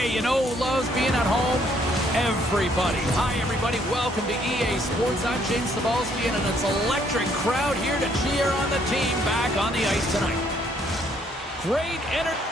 Hey, you know who loves being at home? Everybody. Hi, everybody. Welcome to EA Sports. I'm James Cebulski, and it's an electric crowd here to cheer on the team back on the ice tonight. Great energy.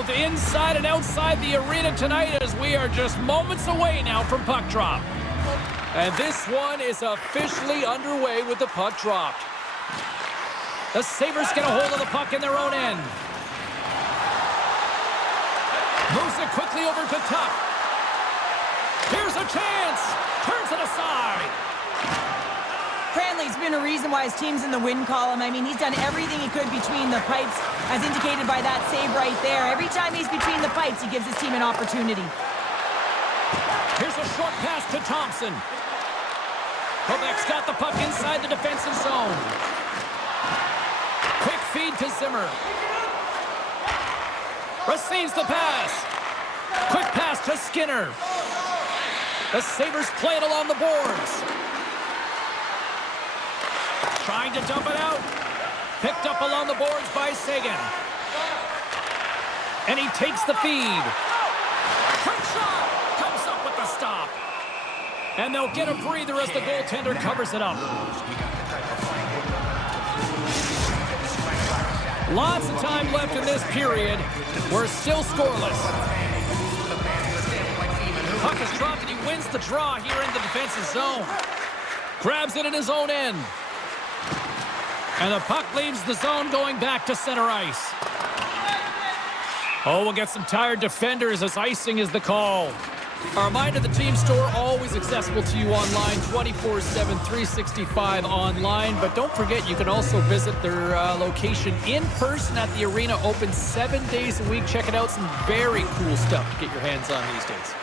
both inside and outside the arena tonight as we are just moments away now from puck drop. And this one is officially underway with the puck dropped. The Sabres get a hold of the puck in their own end. Moves it quickly over to Tuck. Here's a chance. Turns it aside. Cranley's been a reason why his team's in the win column. I mean, he's done everything he could between the pipes, as indicated by that save right there. Every time he's between the pipes, he gives his team an opportunity. Here's a short pass to Thompson. Quebec's got the puck inside the defensive zone. Quick feed to Zimmer. Receives the pass. Quick pass to Skinner. The Sabres play it along the boards. Trying to dump it out. Picked up along the boards by Sagan. And he takes the feed. Quick shot. Comes up with the stop. And they'll get a breather as the goaltender covers it up. Lots of time left in this period. We're still scoreless. Puck is dropped and he wins the draw here in the defensive zone. Grabs it in his own end. And the puck leaves the zone going back to center ice. Oh, we'll get some tired defenders as icing is the call. A reminder, the team store always accessible to you online, 24/7, 365 online. But don't forget, you can also visit their location in person at the arena, open 7 days a week. Check it out, some very cool stuff to get your hands on these days.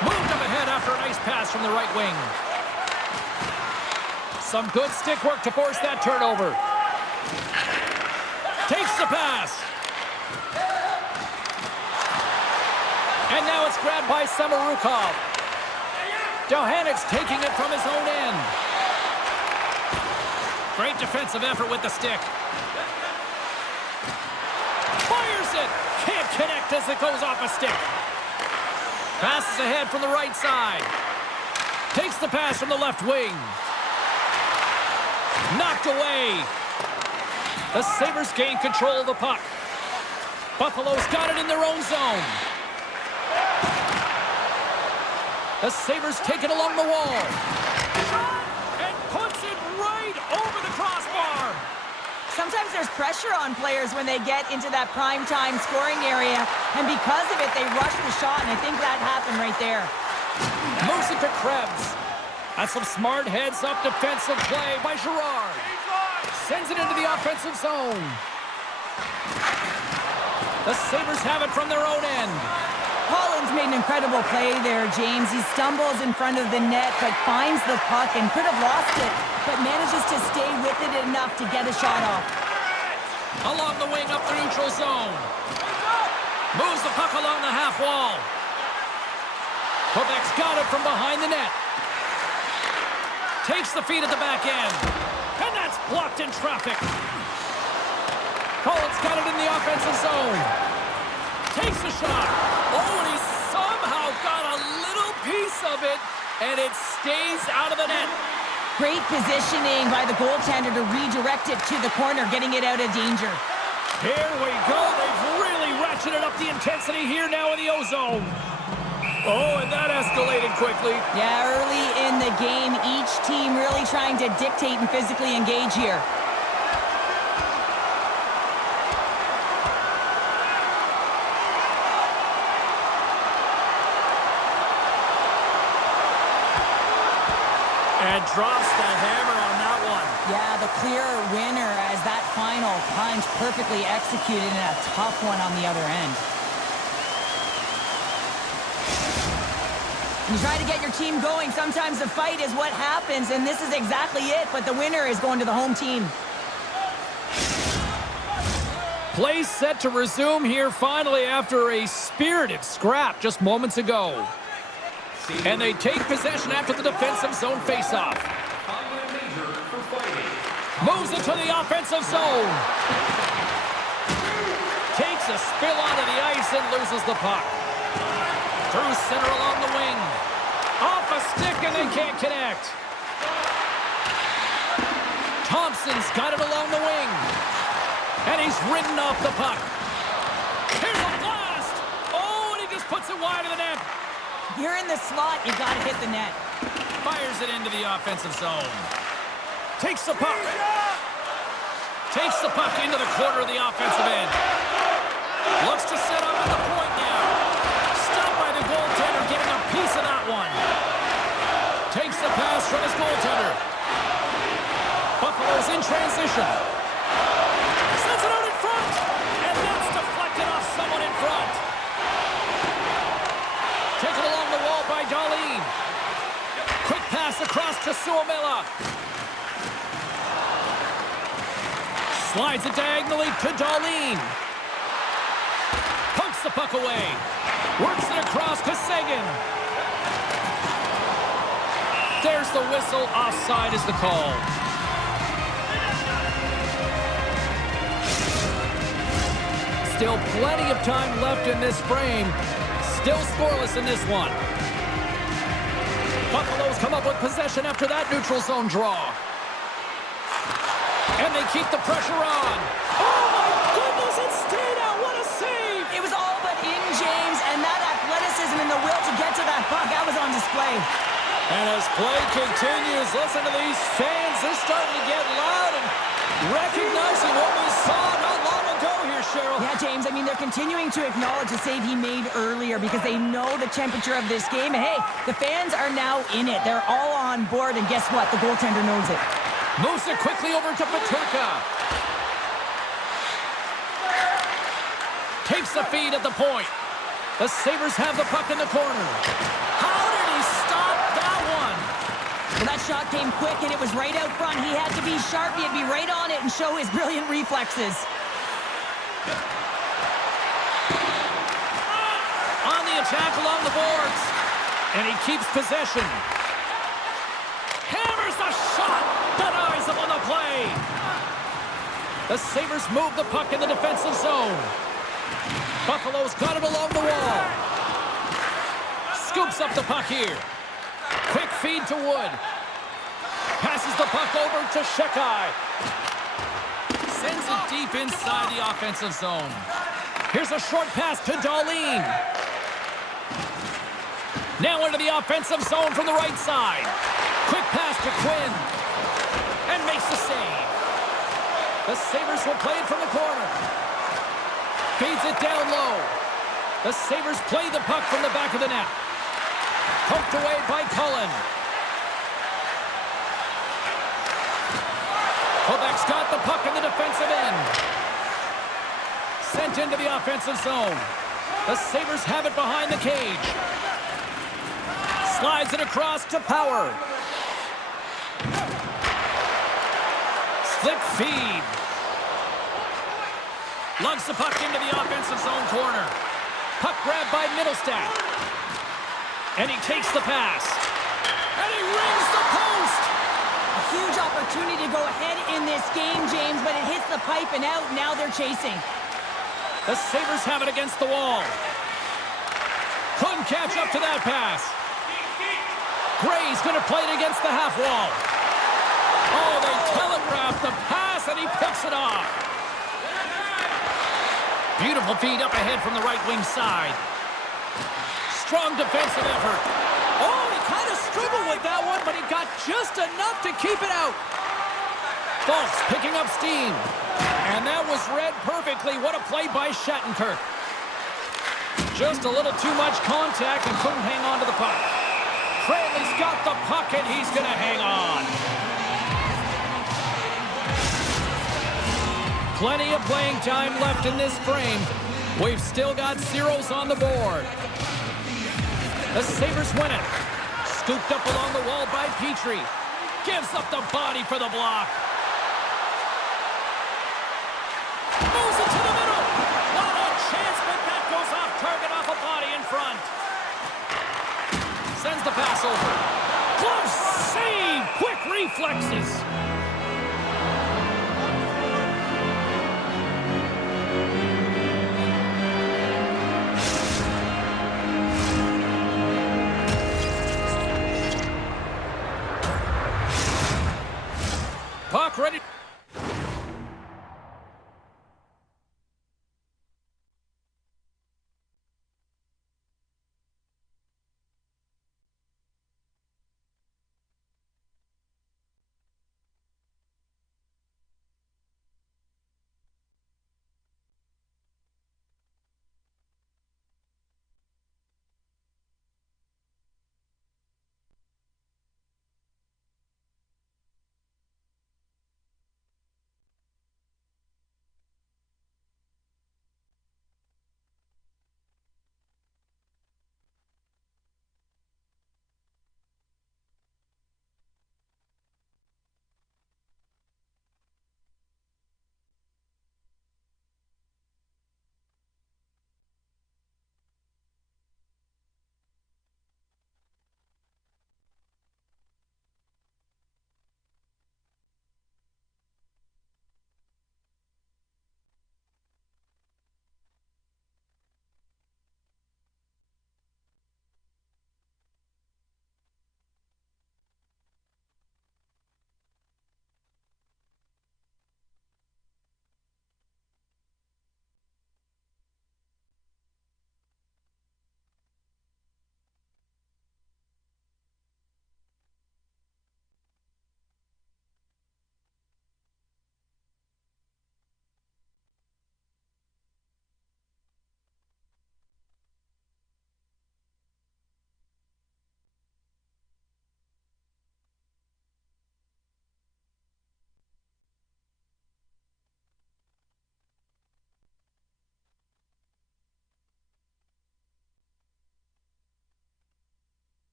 Moved up ahead after a nice pass from the right wing. Some good stick work to force that turnover. Takes the pass. And now it's grabbed by Samorukov. Johannik's taking it from his own end. Great defensive effort with the stick. Fires it. Can't connect as it goes off a stick. Passes ahead from the right side. Takes the pass from the left wing. Knocked away. The Sabres gain control of the puck. Buffalo's got it in their own zone. The Sabres take it along the wall. And puts it right over the crossbar. Sometimes there's pressure on players when they get into that prime-time scoring area. And because of it, they rush the shot, and I think that happened right there. Moves it to Krebs. That's some smart heads-up defensive play by Girard. Sends it into the offensive zone. The Sabres have it from their own end. Holland's made an incredible play there, James. He stumbles in front of the net, but finds the puck and could have lost it, but manages to stay with it enough to get a shot off. Along the wing up the neutral zone. Moves the puck along the half wall. Quebec's got it from behind the net. Takes the feed at the back end. And that's blocked in traffic. Holland's got it in the offensive zone. Takes a shot. Oh, and he somehow got a little piece of it, and it stays out of the net. Great positioning by the goaltender to redirect it to the corner, getting it out of danger. Here we go. They've really ratcheted up the intensity here now in the O-zone. Oh, and that escalated quickly. Yeah, early in the game, each team really trying to dictate and physically engage here. And drops the hammer on that one. Yeah, the clear winner as that final punch perfectly executed and a tough one on the other end. You try to get your team going. Sometimes the fight is what happens, and this is exactly it, but the winner is going to the home team. Play set to resume here finally after a spirited scrap just moments ago. And they take possession after the defensive zone faceoff. Moves it to the offensive zone. Takes a spill onto the ice and loses the puck. Through center along the wing. Off a stick and they can't connect. Thompson's got it along the wing. And he's ridden off the puck. Here's a blast. Oh, and he just puts it wide of the net. You're in the slot, you got to hit the net. Fires it into the offensive zone. Takes the puck. Takes the puck into the corner of the offensive end. Looks to set up at the point now. Stopped by the goaltender, getting a piece of that one. Takes the pass from his goaltender. Buffalo's in transition. Sends it out in front. And that's deflected off someone in front. Taken along the wall by Darlene. Quick pass across to Suomela. Slides it diagonally to Darlene. Pokes the puck away. Works it across to Sagan. There's the whistle. Offside is the call. Still plenty of time left in this frame. Still scoreless in this one. Buffaloes come up with possession after that neutral zone draw. And they keep the pressure on. Oh, my goodness, it stayed out. What a save. It was all but in, James, and that athleticism and the will to get to that puck, that was on display. And as play continues, listen to these fans. They're starting to get loud and recognizing what we saw not long ago here, Cheryl. Yeah, James, I mean, they're continuing to acknowledge the save he made earlier because they know the temperature of this game. And, hey, the fans are now in it. They're all on board, and guess what? The goaltender knows it. Moves it quickly over to Peterka. Takes the feed at the point. The Sabres have the puck in the corner. How did he stop that one? Well, that shot came quick, and it was right out front. He had to be sharp. He had to be right on it and show his brilliant reflexes. On the attack along the boards. And he keeps possession. Hammers the shot. Denies him on the play. The Sabres move the puck in the defensive zone. Buffalo's got it along the wall. Scoops up the puck here. Quick feed to Wood. Passes the puck over to Shekai. Sends it deep inside the offensive zone. Here's a short pass to Darlene. Now into the offensive zone from the right side. Quick pass to Quinn. And makes the save. The Sabres will play it from the corner. Feeds it down low. The Sabres play the puck from the back of the net. Poked away by Cullen. Quebec's got the puck in the defensive end. Sent into the offensive zone. The Sabres have it behind the cage. Slides it across to Power. Slip feed. Lugs the puck into the offensive zone corner. Puck grabbed by Middlestat. And he takes the pass. And he rings the post. A huge opportunity to go ahead in this game, James, but it hits the pipe and out. Now they're chasing. The Sabres have it against the wall. Couldn't catch up to that pass. Gray's going to play it against the half wall. Oh, they telegraph the pass, and he picks it off. Beautiful feed up ahead from the right wing side. Strong defensive effort. Oh, he kind of struggled with that one, but he got just enough to keep it out. Fultz picking up steam. And that was read perfectly. What a play by Shattenkirk. Just a little too much contact and couldn't hang on to the puck. Cranley's got the puck, and he's going to hang on. Plenty of playing time left in this frame. We've still got zeros on the board. The Sabres win it. Scooped up along the wall by Petrie. Gives up the body for the block. Moves it to the middle. Not a chance, but that goes off target off a body in front. Sends the pass over. Glove save. Quick reflexes. Puck ready.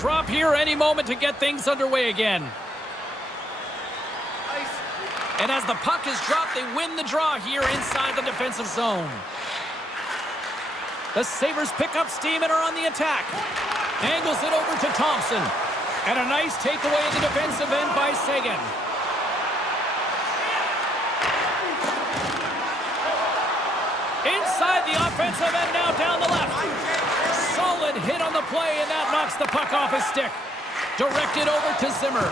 drop here any moment to get things underway again. And as the puck is dropped, they win the draw here inside the defensive zone. The Sabres pick up steam and are on the attack. Angles it over to Thompson. And a nice takeaway in the defensive end by Saison. Inside the offensive end, now down the left. Solid hit on the play, and that knocks the puck off his stick. Directed over to Zimmer.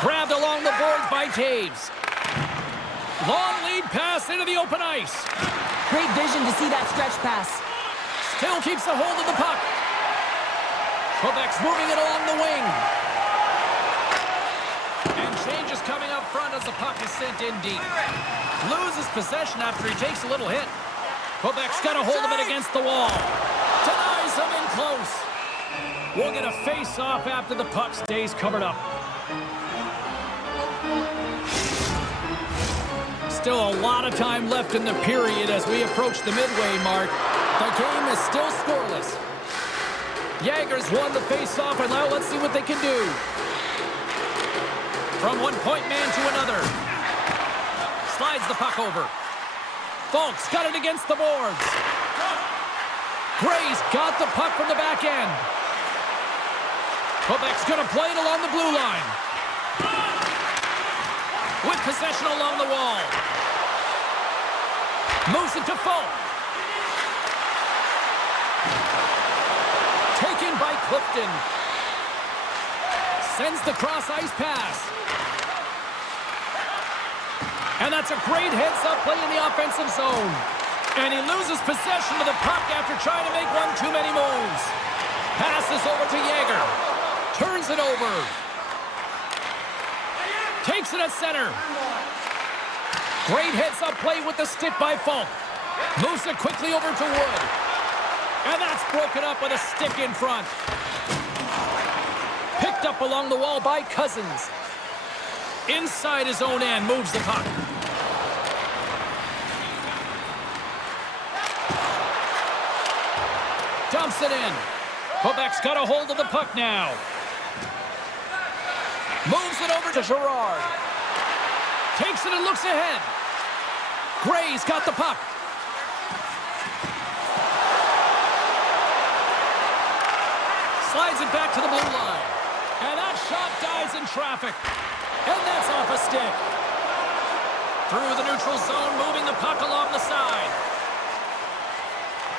Grabbed along the boards by Taves. Long lead pass into the open ice. Great vision to see that stretch pass. Still keeps a hold of the puck. Quebec's moving it along the wing. And change is coming up front as the puck is sent in deep. Loses possession after he takes a little hit. Quebec's got a hold of it against the wall. Denies him in close. We'll get a face-off after the puck stays covered up. Still a lot of time left in the period as we approach the midway mark. The game is still scoreless. Jager's won the face-off, and now let's see what they can do. From one-point man to another. Slides the puck over. Falk's got it against the boards. Gray's got the puck from the back end. Quebec's going to play it along the blue line. With possession along the wall. Moves it to Falk. Taken by Clifton. Sends the cross-ice pass. And that's a great heads-up play in the offensive zone. And he loses possession of the puck after trying to make one too many moves. Passes over to Jager. Turns it over. Takes it at center. Great heads-up play with the stick by Falk. Moves it quickly over to Wood. And that's broken up with a stick in front. Picked up along the wall by Cousins. Inside his own end, moves the puck. Dumps it in. Quebec's got a hold of the puck now. Moves it over to Girard. Takes it and looks ahead. Gray's got the puck. Slides it back to the blue line. And that shot dies in traffic. And that's off a stick. Through the neutral zone, moving the puck along the side.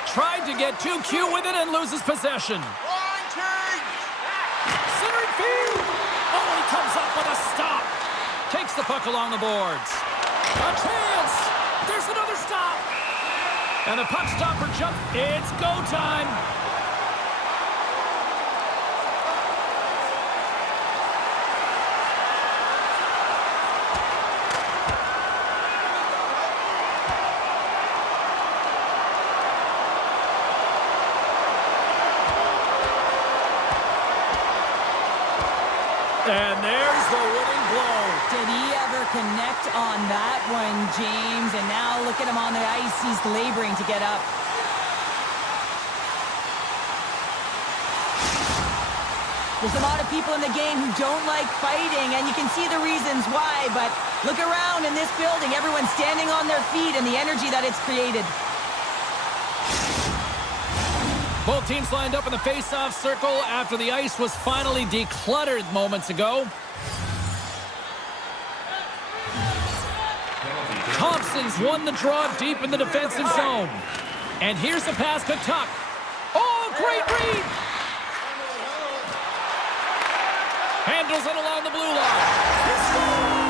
Tried to get too cute with it and loses possession. Centering field. Oh, he comes up with a stop. Takes the puck along the boards. A chance. There's another stop. And the puck stopper jump. It's go time. And there's the winning blow. Did he ever connect on that one, James? And now look at him on the ice. He's laboring to get up. There's a lot of people in the game who don't like fighting, and you can see the reasons why, but look around in this building. Everyone's standing on their feet and the energy that it's created. Both teams lined up in the face-off circle after the ice was finally decluttered moments ago. Thompson's won the draw deep in the defensive zone. And here's the pass to Tuck. Oh, great read! Handles it along the blue line. He scores!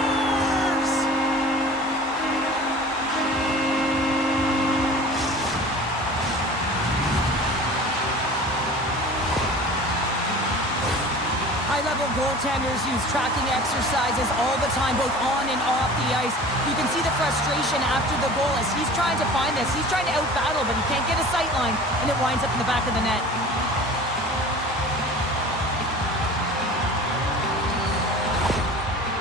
High-level goaltenders use tracking exercises all the time, both on and off the ice. You can see the frustration after the goal as he's trying to find this. He's trying to out-battle, but he can't get a sight line, and it winds up in the back of the net.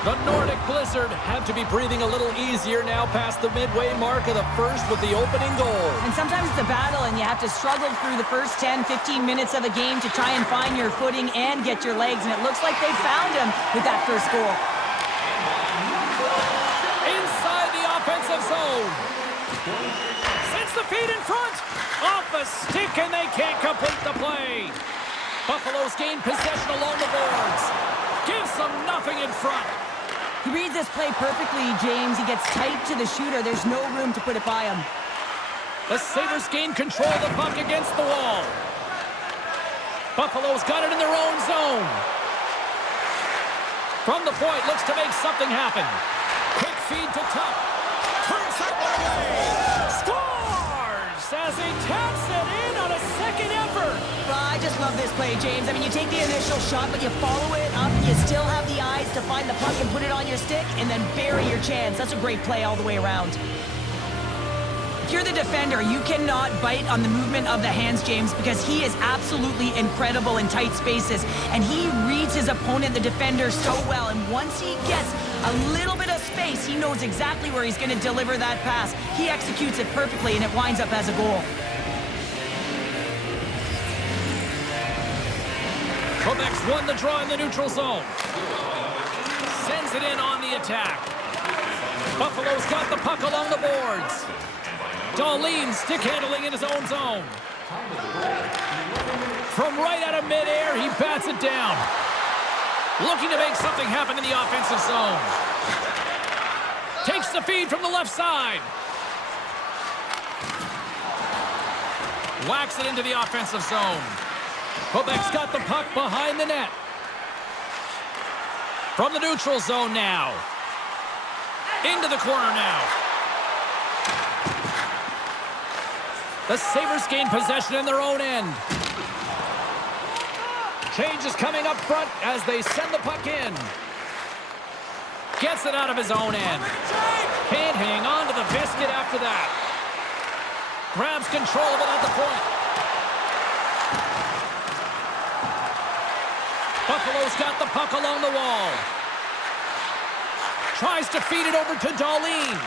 The Nordic Blizzard have to be breathing a little easier now past the midway mark of the first with the opening goal. And sometimes it's a battle, and you have to struggle through the first 10, 15 minutes of a game to try and find your footing and get your legs, and it looks like they found him with that first goal. Inside the offensive zone. Sends the feet in front. Off a stick, and they can't complete the play. Buffalo's gained possession along the boards. Gives them nothing in front. He reads this play perfectly, James. He gets tight to the shooter. There's no room to put it by him. The Sabres gain control of the puck against the wall. Buffalo's got it in their own zone. From the point, looks to make something happen. Quick feed to Tuck. Turns that one away. Scores as he taps it in on a second effort. Well, I just love this play, James. I mean, you take the initial shot, but you follow it up. You still have the eyes to find the puck and put it on your stick and then bury your chance. That's a great play all the way around. If you're the defender, you cannot bite on the movement of the hands, James, because he is absolutely incredible in tight spaces. And he reads his opponent, the defender, so well. And once he gets a little bit of space, he knows exactly where he's going to deliver that pass. He executes it perfectly, and it winds up as a goal. Quebec's won the draw in the neutral zone. Sends it in on the attack. Buffalo's got the puck along the boards. Darlene stick handling in his own zone. From right out of midair, he bats it down. Looking to make something happen in the offensive zone. Takes the feed from the left side. Whacks it into the offensive zone. Quebec's got the puck behind the net. From the neutral zone now. Into the corner now. The Sabres gain possession in their own end. Change is coming up front as they send the puck in. Gets it out of his own end. Can't hang on to the biscuit after that. Grabs control of it at the point. Buffalo's got the puck along the wall. Tries to feed it over to Darlene.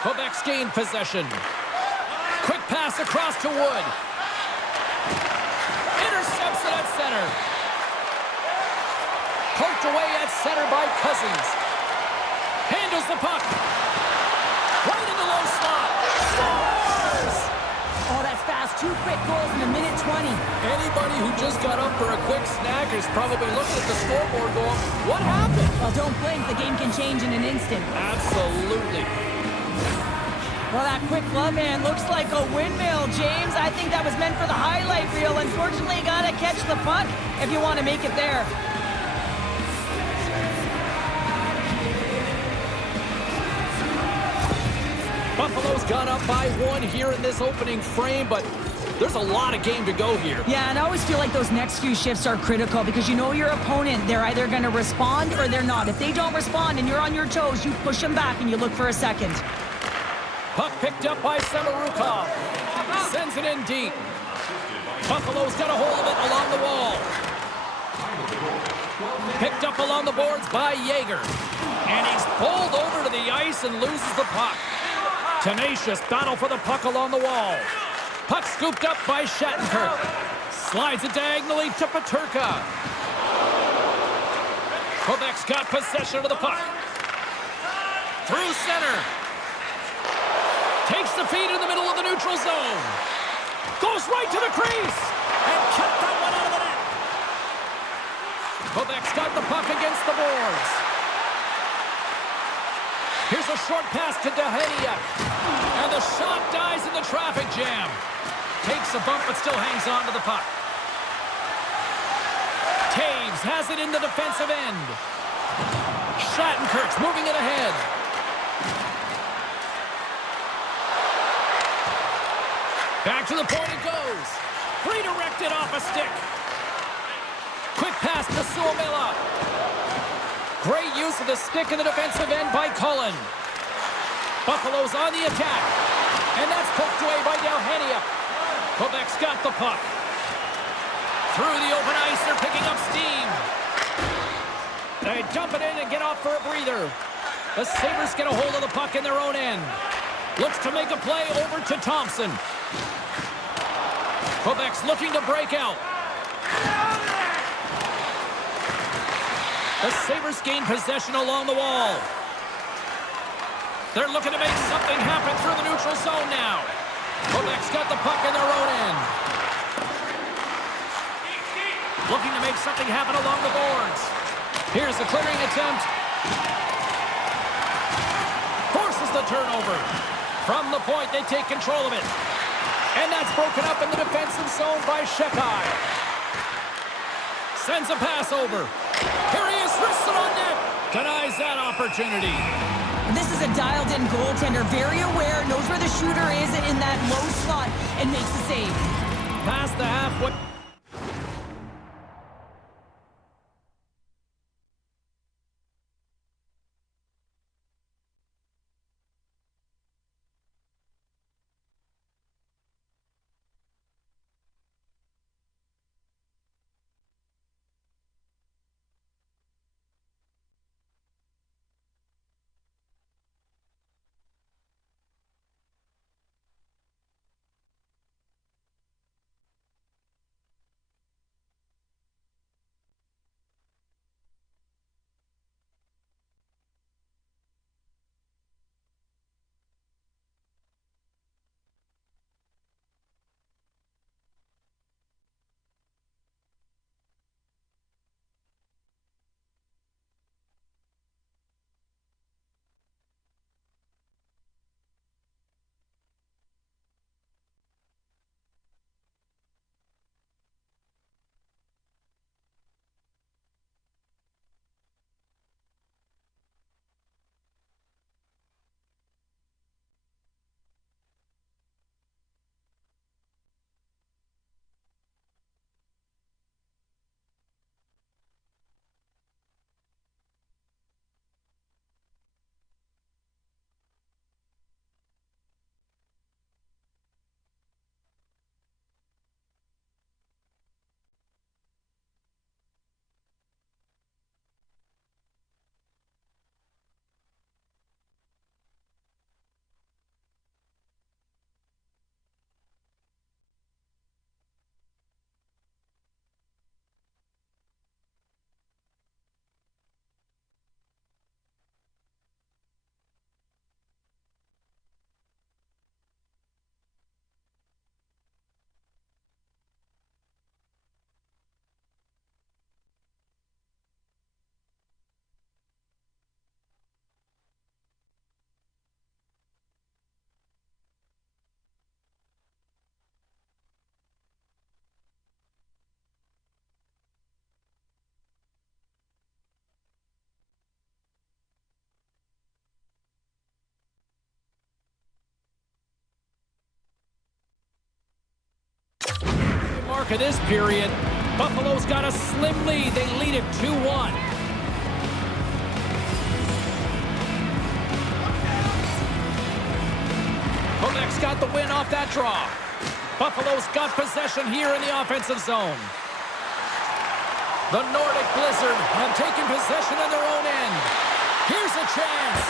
Quebec's gained possession. Quick pass across to Wood. Intercepts it at center. Poked away at center by Cousins. Handles the puck. Right in the low slot. Scores! Oh, that's fast. 2 quick goals in a minute 20. Anybody who just got up for a quick snack is probably looking at the scoreboard going, what happened? Well, don't blink. The game can change in an instant. Absolutely. Well, that quick glove hand looks like a windmill, James. I think that was meant for the highlight reel. Unfortunately, you got to catch the puck if you want to make it there. Buffalo's gone up by 1 here in this opening frame, but there's a lot of game to go here. Yeah, and I always feel like those next few shifts are critical because you know your opponent, they're either going to respond or they're not. If they don't respond and you're on your toes, you push them back and you look for a second. Puck picked up by Samorukov. Sends it in deep. Buffalo's got a hold of it along the wall. Picked up along the boards by Yeager. And he's pulled over to the ice and loses the puck. Tenacious battle for the puck along the wall. Puck scooped up by Shattenkirk. Slides it diagonally to Peterka. Quebec's got possession of the puck. Through center. Takes the feed in the middle of the neutral zone. Goes right to the crease. And kept that one out of the net. Quebec's got the puck against the boards. Here's a short pass to Dahenia. And the shot dies in the traffic jam. Takes a bump but still hangs on to the puck. Taves has it in the defensive end. Shattenkirk's moving it ahead. Back to the point it goes. Redirected off a stick. Quick pass to Suomela. Great use of the stick in the defensive end by Cullen. Buffalo's on the attack. And that's poked away by Delhenia. Quebec's got the puck. Through the open ice, they're picking up steam. They dump it in and get off for a breather. The Sabres get a hold of the puck in their own end. Looks to make a play over to Thompson. Quebec's looking to break out. The Sabres gain possession along the wall. They're looking to make something happen through the neutral zone now. Quebec's got the puck in their own end. Looking to make something happen along the boards. Here's the clearing attempt. Forces the turnover. From the point, they take control of it. And that's broken up in the defensive zone by S.O.A.C.J.V. Sends a pass over. Here he is, wristed on net. Denies that opportunity. This is a dialed-in goaltender, very aware, knows where the shooter is in that low slot, and makes the save. Past the halfway. Mark of this period. Buffalo's got a slim lead. They lead it 2-1. Quebec's got the win off that draw. Buffalo's got possession here in the offensive zone. The Nordic Blizzard have taken possession in their own end. Here's a chance.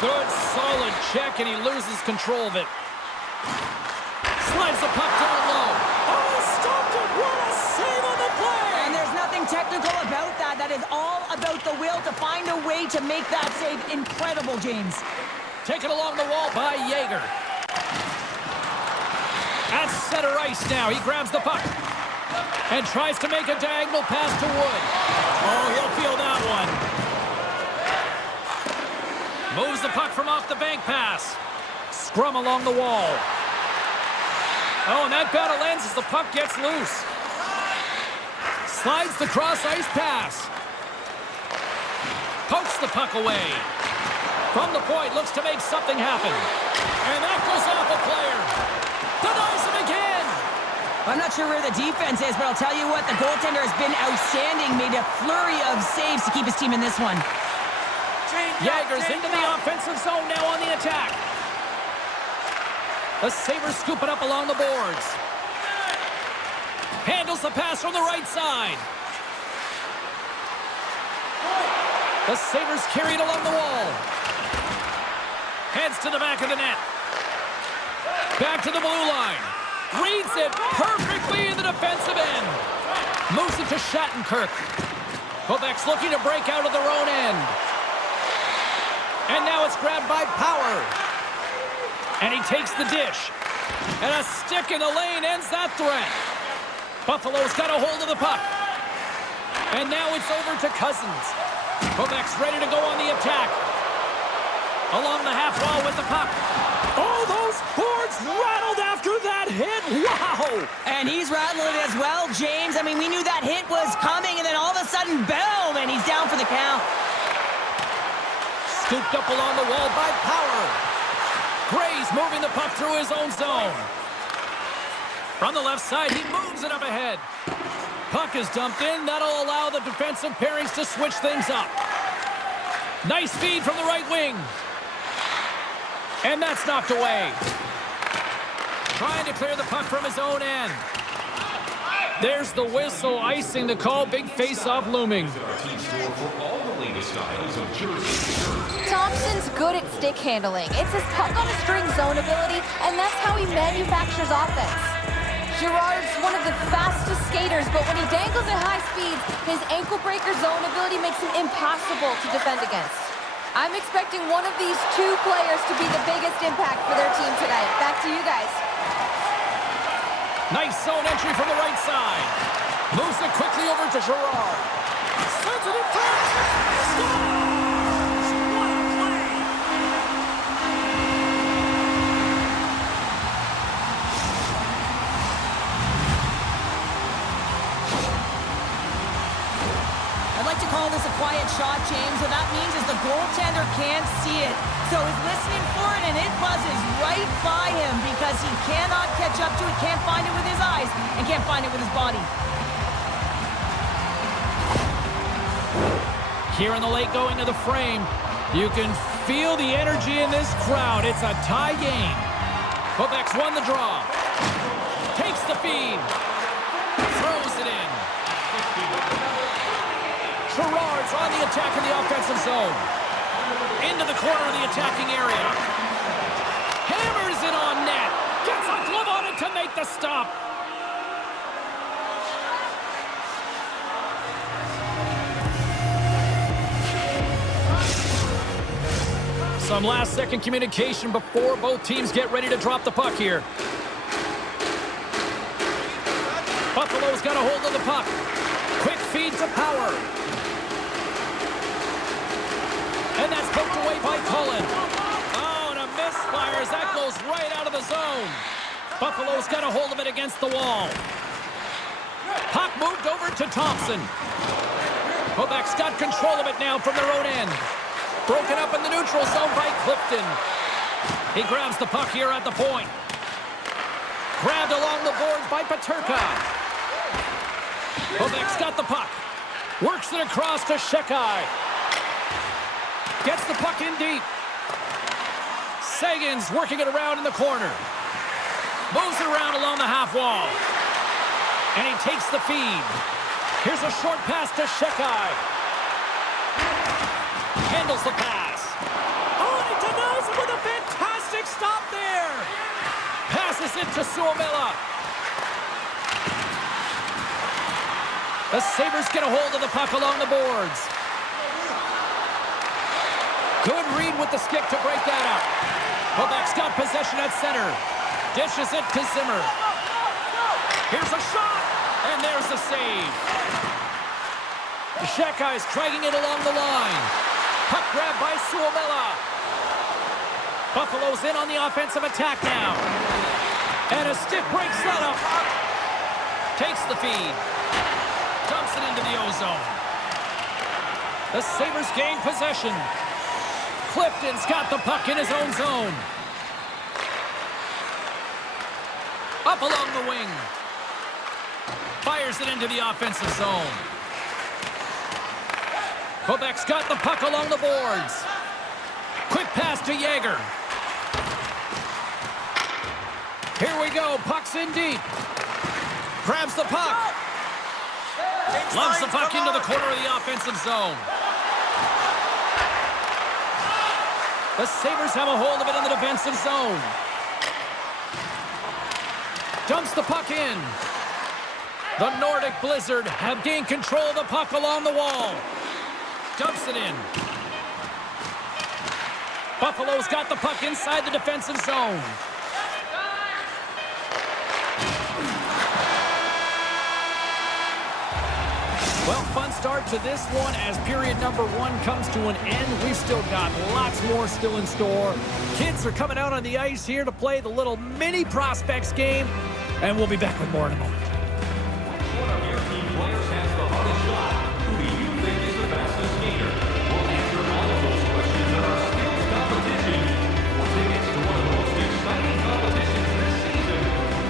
Good, solid check, and he loses control of it. Slides the puck down low. Oh, stopped it. What a save on the play. And there's nothing technical about that. That is all about the will to find a way to make that save. Incredible, James. Taken along the wall by Jaeger. At center ice now. He grabs the puck and tries to make a diagonal pass to Wood. Oh, he'll feel that one. Moves the puck from off the bank pass. Scrum along the wall. Oh, and that battle ends as the puck gets loose. Slides the cross-ice pass. Pokes the puck away. From the point, looks to make something happen. And that goes off a player. Denies him again. I'm not sure where the defense is, but I'll tell you what, the goaltender has been outstanding. Made a flurry of saves to keep his team in this one. Jaeger's into the offensive zone now on the attack. The Sabres scoop it up along the boards. Handles the pass from the right side. The Sabres carry it along the wall. Heads to the back of the net. Back to the blue line. Reads it perfectly in the defensive end. Moves it to Shattenkirk. Quebec's looking to break out of their own end. And now it's grabbed by Power. And he takes the dish. And a stick in the lane ends that threat. Buffalo's got a hold of the puck. And now it's over to Cousins. Quebec's ready to go on the attack. Along the half wall with the puck. Oh, those boards rattled after that hit. Wow! And he's rattling as well, James. I mean, we knew that hit was coming, and then all of a sudden, boom, and he's down for the count. Scooped up along the wall by Power. Gray's moving the puck through his own zone. From the left side, he moves it up ahead. Puck is dumped in. That'll allow the defensive pairings to switch things up. Nice feed from the right wing. And that's knocked away. Trying to clear the puck from his own end. There's the whistle, icing the call. Big face-off looming. Thompson's good at stick handling. It's his puck-on-a-string zone ability, and that's how he manufactures offense. Girard's one of the fastest skaters, but when he dangles at high speeds, his ankle-breaker zone ability makes him impossible to defend against. I'm expecting one of these two players to be the biggest impact for their team tonight. Back to you guys. Nice zone entry from the right side. Moves it quickly over to Girard. Sends it in front. Scores! What a play! I'd like to call this a quiet shot, James. What that means is the goaltender can't see it. So he's listening for it, and it buzzes right by him because he cannot catch up to it, can't find it with his eyes, and can't find it with his body. Here in the late going of the frame, you can feel the energy in this crowd. It's a tie game. Quebec's won the draw. Takes the feed. Throws it in. Girard's on the attack in the offensive zone. Into the corner of the attacking area. Hammers it on net. Gets a glove on it to make the stop. Some last-second communication before both teams get ready to drop the puck here. Buffalo's got a hold of the puck. Quick feed to Power. And that's poked away by Cullen. Oh, and a misfire as that goes right out of the zone. Buffalo's got a hold of it against the wall. Puck moved over to Thompson. Quebec's got control of it now from their own end. Broken up in the neutral zone by Clifton. He grabs the puck here at the point. Grabbed along the boards by Peterka. Quebec's got the puck. Works it across to Shekai. Gets the puck in deep. Sagan's working it around in the corner. Moves it around along the half wall. And he takes the feed. Here's a short pass to Shekai. Handles the pass. Oh, and he denies it with a fantastic stop there. Passes it to Suomela. The Sabres get a hold of the puck along the boards. Good read with the stick to break that up. Quebec's got possession at center. Dishes it to Zimmer. Here's a shot, and there's the save. Shekai's dragging it along the line. Puck grab by Suomela. Buffalo's in on the offensive attack now. And a stick breaks that up. Takes the feed. Dumps it into the O-zone. The Sabres gain possession. Clifton's got the puck in his own zone. Up along the wing. Fires it into the offensive zone. Quebec's got the puck along the boards. Quick pass to Yager. Here we go. Puck's in deep. Grabs the puck. Loves the puck into the corner of the offensive zone. The Sabres have a hold of it in the defensive zone. Dumps the puck in. The Nordic Blizzard have gained control of the puck along the wall. Dumps it in. Buffalo's got the puck inside the defensive zone. Well, fun start to this one as period number 1 comes to an end. We've still got lots more still in store. Kids are coming out on the ice here to play the little mini prospects game, and we'll be back with more in a moment. One of your team players has the hardest shot. Who do you think is the fastest skater? We'll answer all of those questions in our skills competition. For tickets to one of the most exciting competitions this season,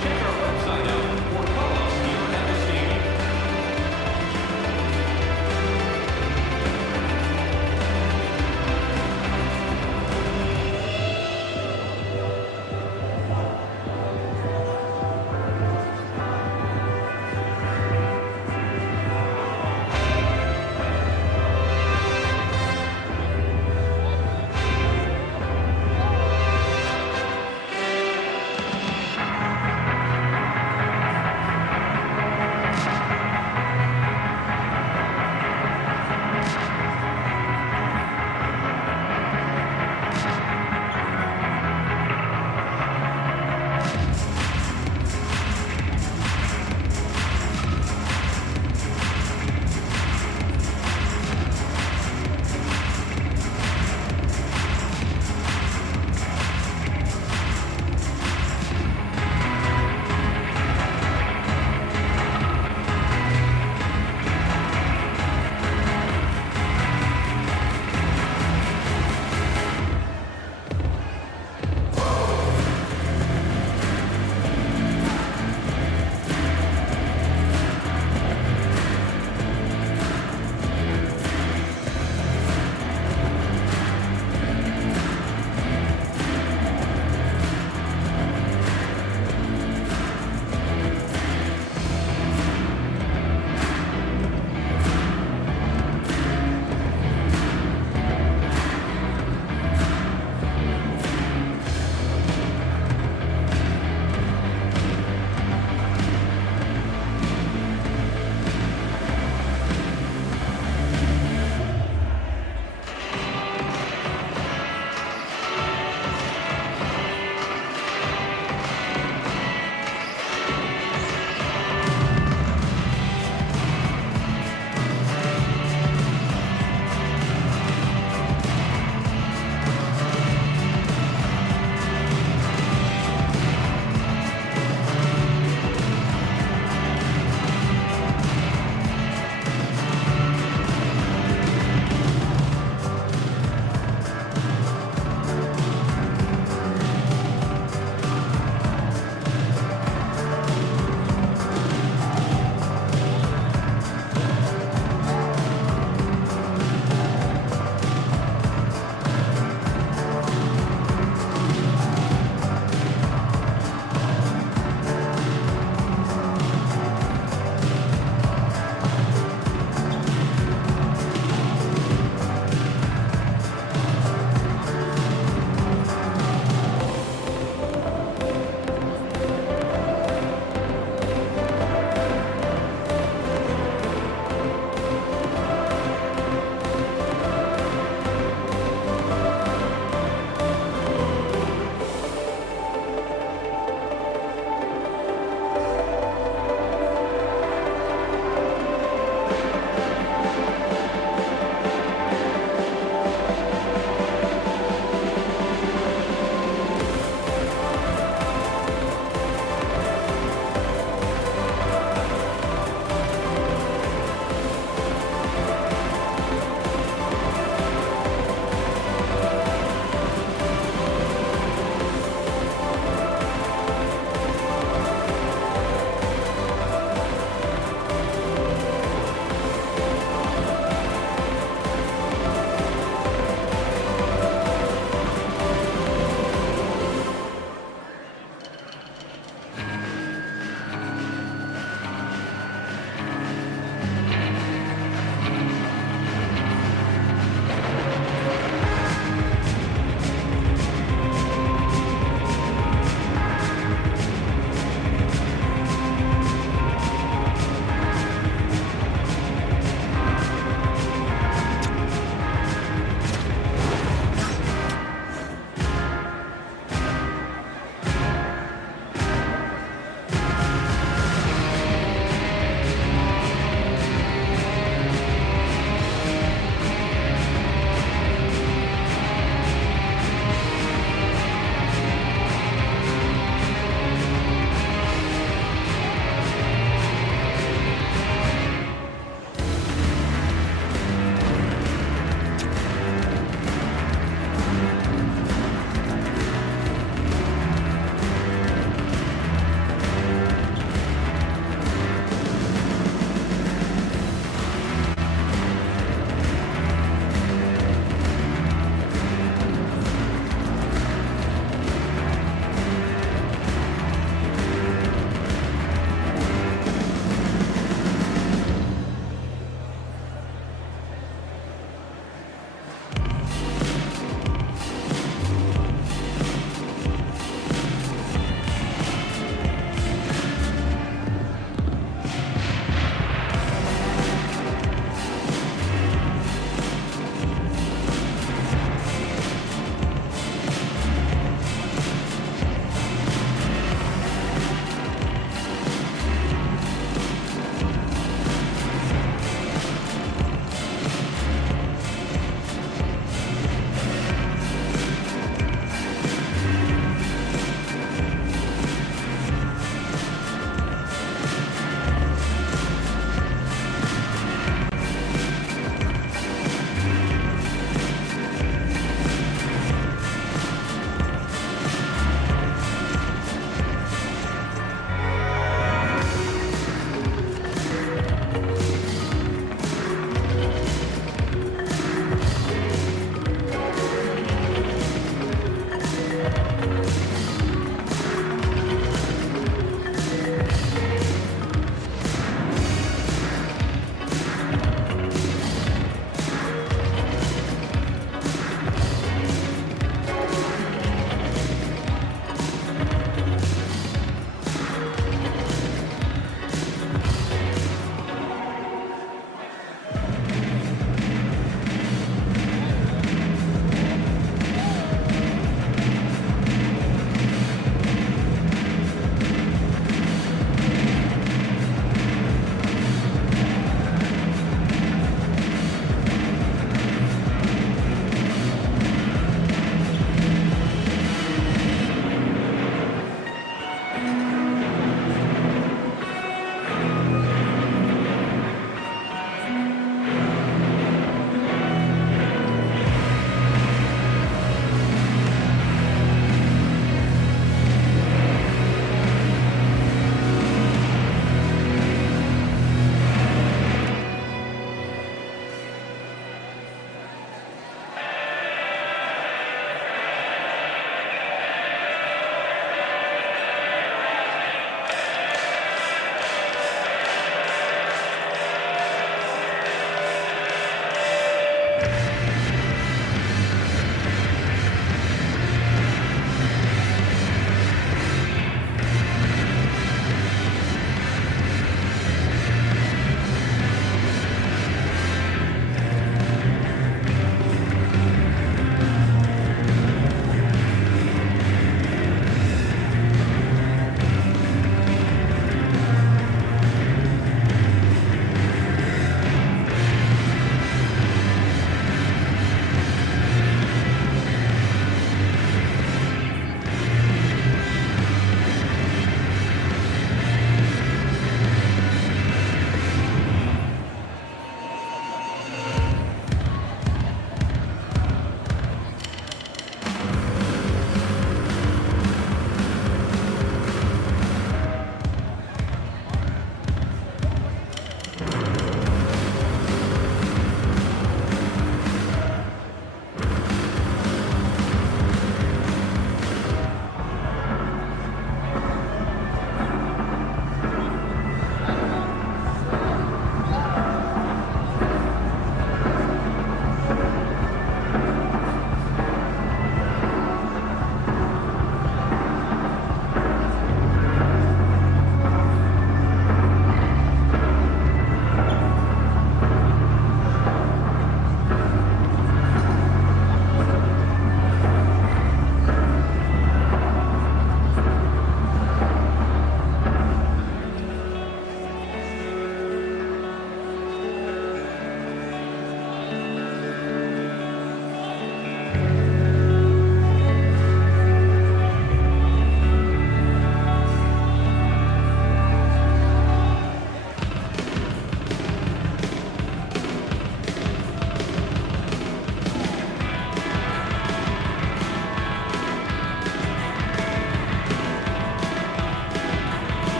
check our website out or call us here at the stadium.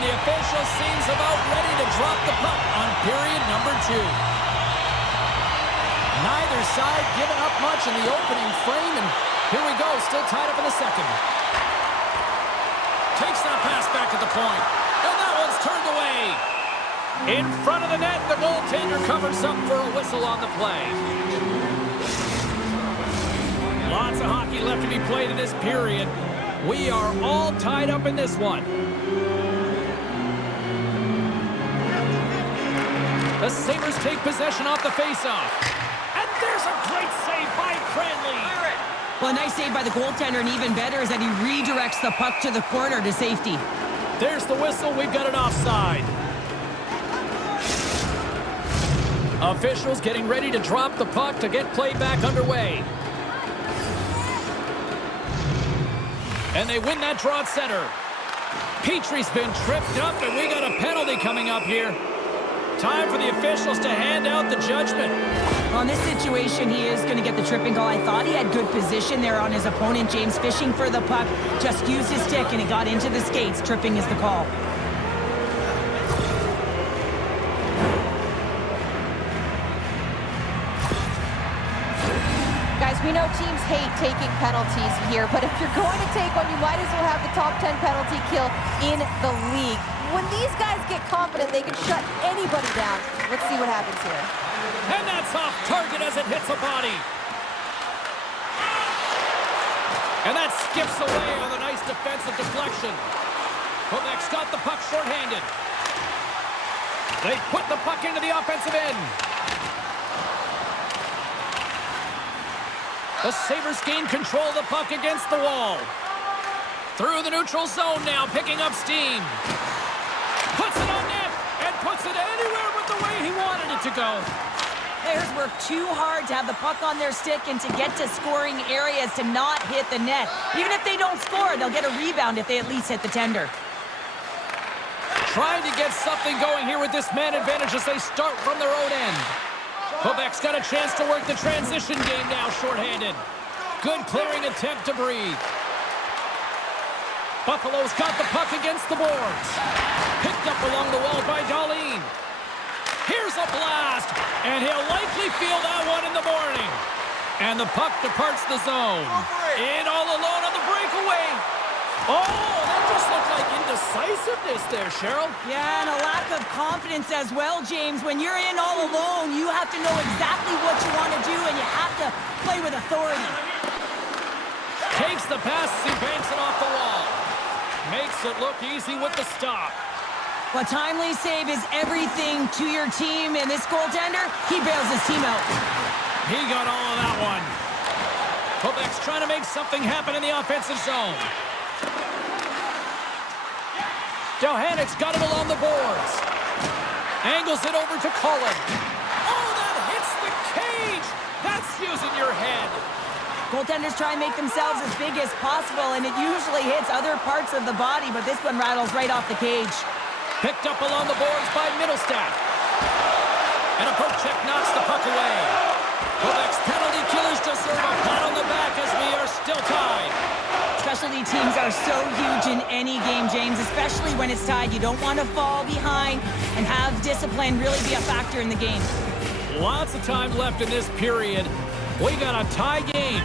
And the official seems about ready to drop the puck on period number 2. Neither side giving up much in the opening frame, and here we go, still tied up in the second. Takes that pass back at the point, and that one's turned away. In front of the net, the goaltender covers up for a whistle on the play. Lots of hockey left to be played in this period. We are all tied up in this one. The Sabres take possession off the faceoff. And there's a great save by Cranley. Well, a nice save by the goaltender, and even better is that he redirects the puck to the corner to safety. There's the whistle. We've got an offside. Officials getting ready to drop the puck to get play back underway. And they win that draw at center. Petrie's been tripped up, and we got a penalty coming up here. Time for the officials to hand out the judgment. On this situation, he is going to get the tripping call. I thought he had good position there on his opponent. James fishing for the puck, just used his stick, and it got into the skates. Tripping is the call. We know teams hate taking penalties here, but if you're going to take one, you might as well have the top 10 penalty kill in the league. When these guys get confident, they can shut anybody down. Let's see what happens here. And that's off target as it hits a body. And that skips away on a nice defensive deflection. Quebec's got the puck shorthanded. They put the puck into the offensive end. The Sabres gain control of the puck against the wall. Through the neutral zone now, picking up steam. Puts it on net and puts it anywhere but the way he wanted it to go. Players work too hard to have the puck on their stick and to get to scoring areas to not hit the net. Even if they don't score, they'll get a rebound if they at least hit the tender. Trying to get something going here with this man advantage as they start from their own end. Quebec's got a chance to work the transition game now, shorthanded. Good clearing attempt to breathe. Buffalo's got the puck against the boards. Picked up along the wall by Darlene. Here's a blast, and he'll likely feel that one in the morning. And the puck departs the zone. In all alone on the breakaway. Oh, that just looked like indecisiveness there, Cheryl. Yeah, and a lack of confidence as well, James. When you're in all alone, you have to know exactly what you want to do, and you have to play with authority. Takes the pass as he banks it off the wall. Makes it look easy with the stop. A timely save is everything to your team, and this goaltender, he bails his team out. He got all of that one. Quebec's trying to make something happen in the offensive zone. Johannik's got it along the boards. Angles it over to Cullen. Oh, that hits the cage! That's using your head. Goaltenders try and make themselves as big as possible, and it usually hits other parts of the body, but this one rattles right off the cage. Picked up along the boards by Middlestat. And a poke check knocks the puck away. Quebec's penalty killers deserve a pat on the back as we are still tied. Specialty teams are so huge in any game, James, especially when it's tied. You don't want to fall behind and have discipline really be a factor in the game. Lots of time left in this period. We got a tie game.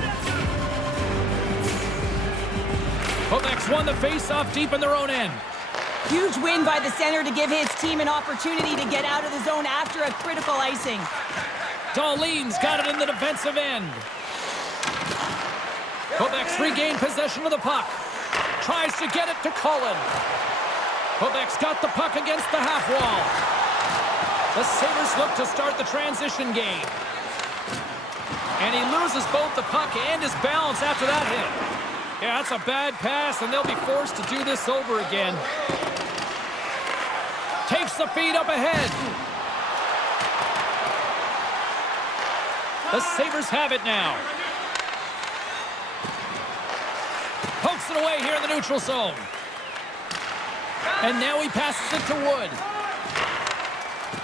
Quebec's won the face-off deep in their own end. Huge win by the center to give his team an opportunity to get out of the zone after a critical icing. Darlene's got it in the defensive end. Quebec's regained possession of the puck. Tries to get it to Cullen. Quebec's got the puck against the half wall. The Sabres look to start the transition game. And he loses both the puck and his balance after that hit. Yeah, that's a bad pass, and they'll be forced to do this over again. Takes the feed up ahead. The Sabres have it now. Pokes it away here in the neutral zone. And now he passes it to Wood.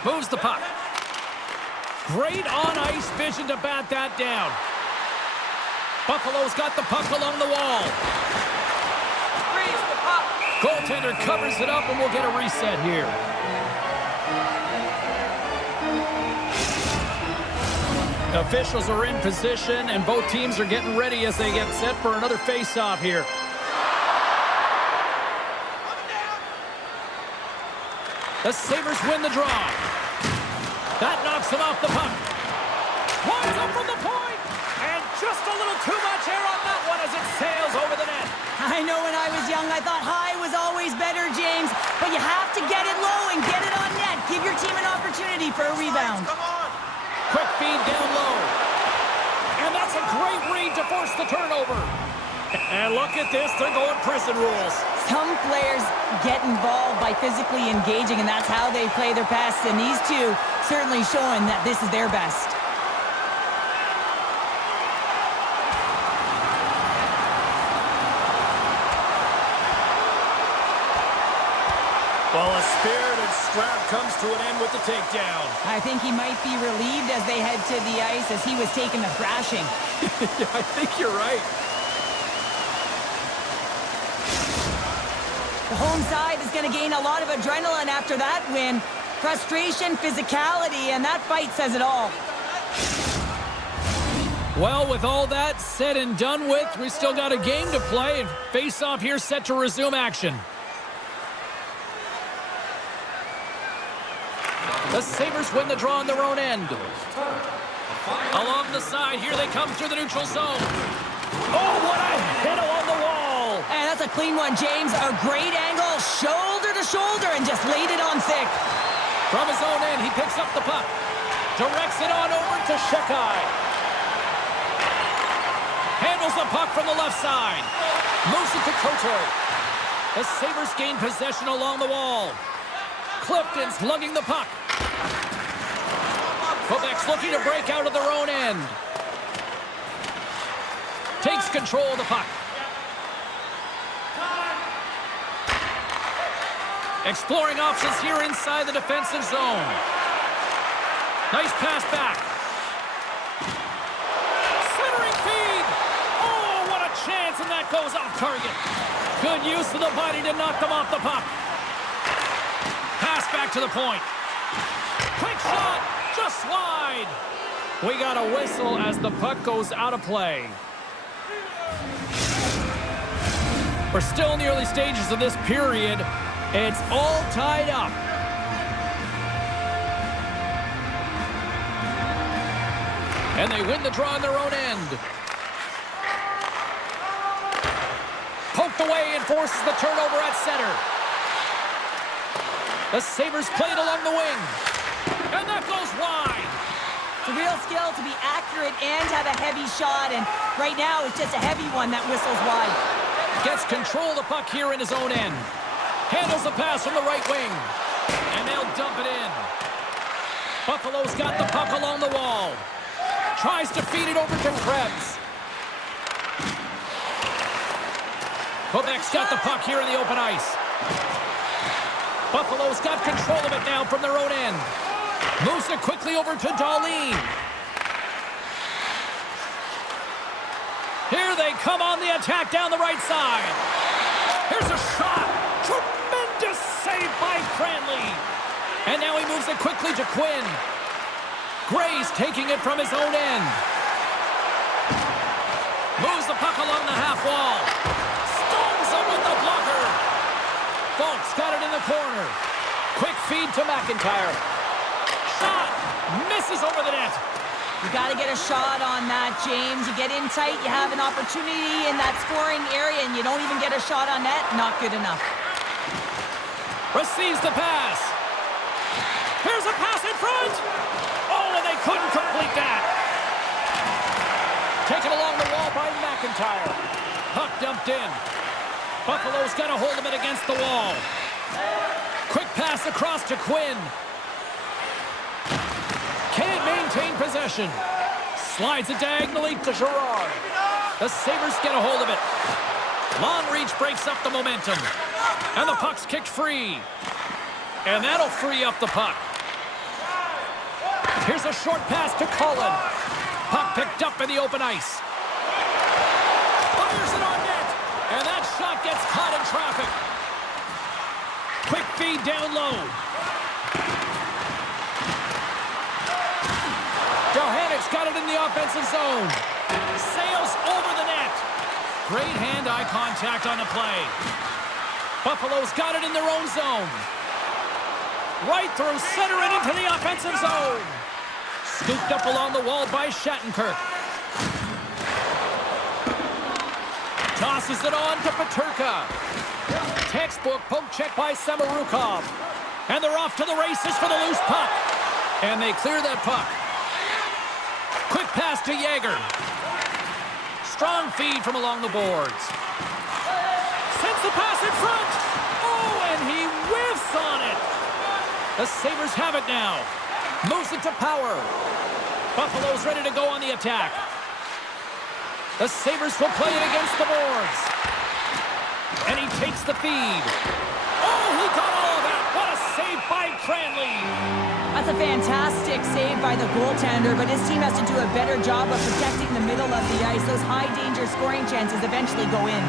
Moves the puck. Great on-ice vision to bat that down. Buffalo's got the puck along the wall. Freeze the puck. Goaltender covers it up, and we'll get a reset here. Officials are in position, and both teams are getting ready as they get set for another face-off here. The Sabres win the draw. That knocks them off the puck. Winds up from the point, and just a little too much air on that one as it sails over the net. I know when I was young, I thought high was always better, James, but you have to get it low and get it on net. Give your team an opportunity for a rebound. Quick feed down low. And that's a great read to force the turnover. And look at this, they're going prison rules. Some players get involved by physically engaging, and that's how they play their best. And these two certainly showing that this is their best. Well, a spirited scrap comes to an end with the takedown. I think he might be relieved as they head to the ice as he was taking a thrashing. Yeah, I think you're right. The home side is going to gain a lot of adrenaline after that win. Frustration, physicality, and that fight says it all. Well, with all that said and done with, we still got a game to play, and face-off here set to resume action. The Sabres win the draw on their own end. Along the side, here they come through the neutral zone. Oh, what a hit along the wall. And that's a clean one, James. A great angle, shoulder to shoulder, and just laid it on thick. From his own end, he picks up the puck. Directs it on over to S.O.A.C.J.V. Handles the puck from the left side. Moves it to Koto. The Sabres gain possession along the wall. Clifton's lugging the puck. Quebec's looking to break out of their own end. Takes control of the puck. Exploring options here inside the defensive zone. Nice pass back. Centering feed. Oh, what a chance, and that goes off target. Good use of the body to knock them off the puck. Pass back to the point. Quick shot, just wide. We got a whistle as the puck goes out of play. We're still in the early stages of this period. It's all tied up. And they win the draw on their own end. Poked away and forces the turnover at center. The Sabres played along the wing. And that goes wide. It's a real skill to be accurate and have a heavy shot. And right now, it's just a heavy one that whistles wide. Gets control of the puck here in his own end. Handles the pass from the right wing. And they'll dump it in. Buffalo's got the puck along the wall. Tries to feed it over to Krebs. Quebec's got the puck here in the open ice. Buffalo's got control of it now from their own end. Moves it quickly over to Darlene. Here they come on the attack down the right side. Here's a shot. Tremendous save by Cranley. And now he moves it quickly to Quinn. Gray's taking it from his own end. Moves the puck along the half wall. Stones him with the blocker. Folks got it in the corner. Quick feed to McIntyre. Shot. Misses over the net. You got to get a shot on that, James. You get in tight, you have an opportunity in that scoring area, and you don't even get a shot on net. Not good enough. Receives the pass. Here's a pass in front. Oh, and they couldn't complete that. Taken along the wall by McIntyre. Puck dumped in. Buffalo's got a hold of it against the wall. Quick pass across to Quinn. Can't maintain possession. Slides it diagonally to Girard. The Sabres get a hold of it. Long reach breaks up the momentum. And the puck's kicked free. And that'll free up the puck. Here's a short pass to Cullen. Puck picked up in the open ice. Fires it on net. And that shot gets caught in traffic. feed down low. Johannik's got it in the offensive zone. Sails over the net. Great hand-eye contact on the play. Buffalo's got it in their own zone. Right through center and into the offensive zone. Scooped up along the wall by Shattenkirk. Tosses it on to Peterka. Textbook poke check by Samorukov. And they're off to the races for the loose puck. And they clear that puck. Quick pass to Yager. Strong feed from along the boards. Sends the pass in front. Oh, and he whiffs on it. The Sabres have it now. Moves it to Power. Buffalo's ready to go on the attack. The Sabres will play it against the boards. And he takes the feed. Oh, he got all of that. What a save by Cranley. That's a fantastic save by the goaltender, but his team has to do a better job of protecting the middle of the ice. Those high-danger scoring chances eventually go in.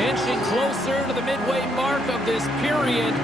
Inching closer to the midway mark of this period.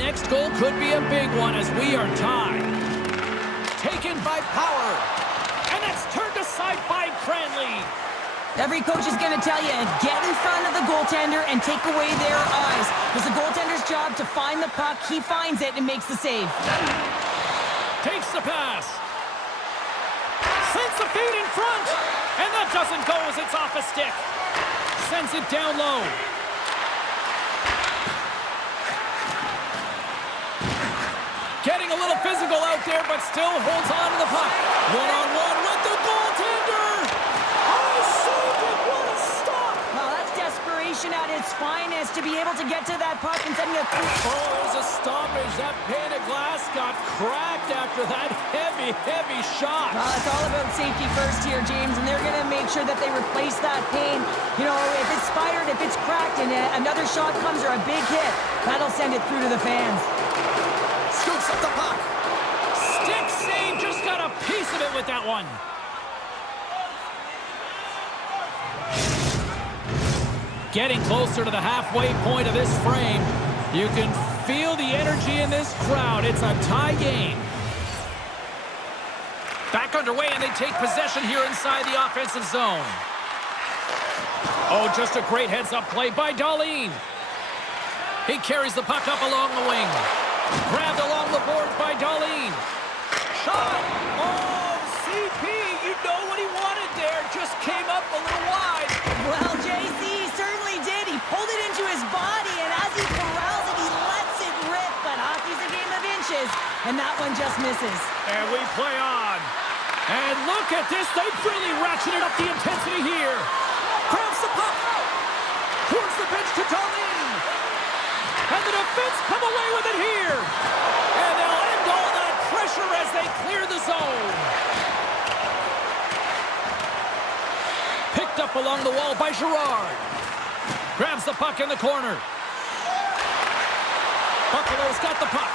Next goal could be a big one as we are tied. Taken by Power. And it's turned aside by Cranley. Every coach is going to tell you, get in front of the goaltender and take away their eyes. It's the goaltender's job to find the puck. He finds it and makes the save. Takes the pass. Sends the feed in front. And that doesn't go as it's off a stick. Sends it down low. Getting a little physical out there, but still holds on to the puck. One-on-one with the goaltender. Oh, saved it. What a stop. Well, that's desperation at its finest to be able to get to that puck and sending it through. Oh, there's a stoppage. That pane of glass got cracked after that heavy, heavy shot. Well, it's all about safety first here, James, and they're going to make sure that they replace that pane. You know, if it's spired, if it's cracked, and another shot comes or a big hit, that'll send it through to the fans. Scoops up the puck. Stick save, just got a piece of it with that one. Getting closer to the halfway point of this frame. You can feel the energy in this crowd. It's a tie game. Back underway, and they take possession here inside the offensive zone. Oh, just a great heads-up play by Dahlin. He carries the puck up along the wing. Grabbed along the boards by Dahlin. Shot! Oh, CP, you know what he wanted there. Just came up a little wide. Well, JC certainly did. He pulled it into his body, and as he corrals it, he lets it rip. But hockey's a game of inches, and that one just misses. And we play on. And look at this. They've really ratcheted up the intensity here. Grabs the puck. Towards the bench to Dahlin. And the defense come away with it here. And they'll end all that pressure as they clear the zone. Picked up along the wall by Girard. Grabs the puck in the corner. Buffalo's got the puck.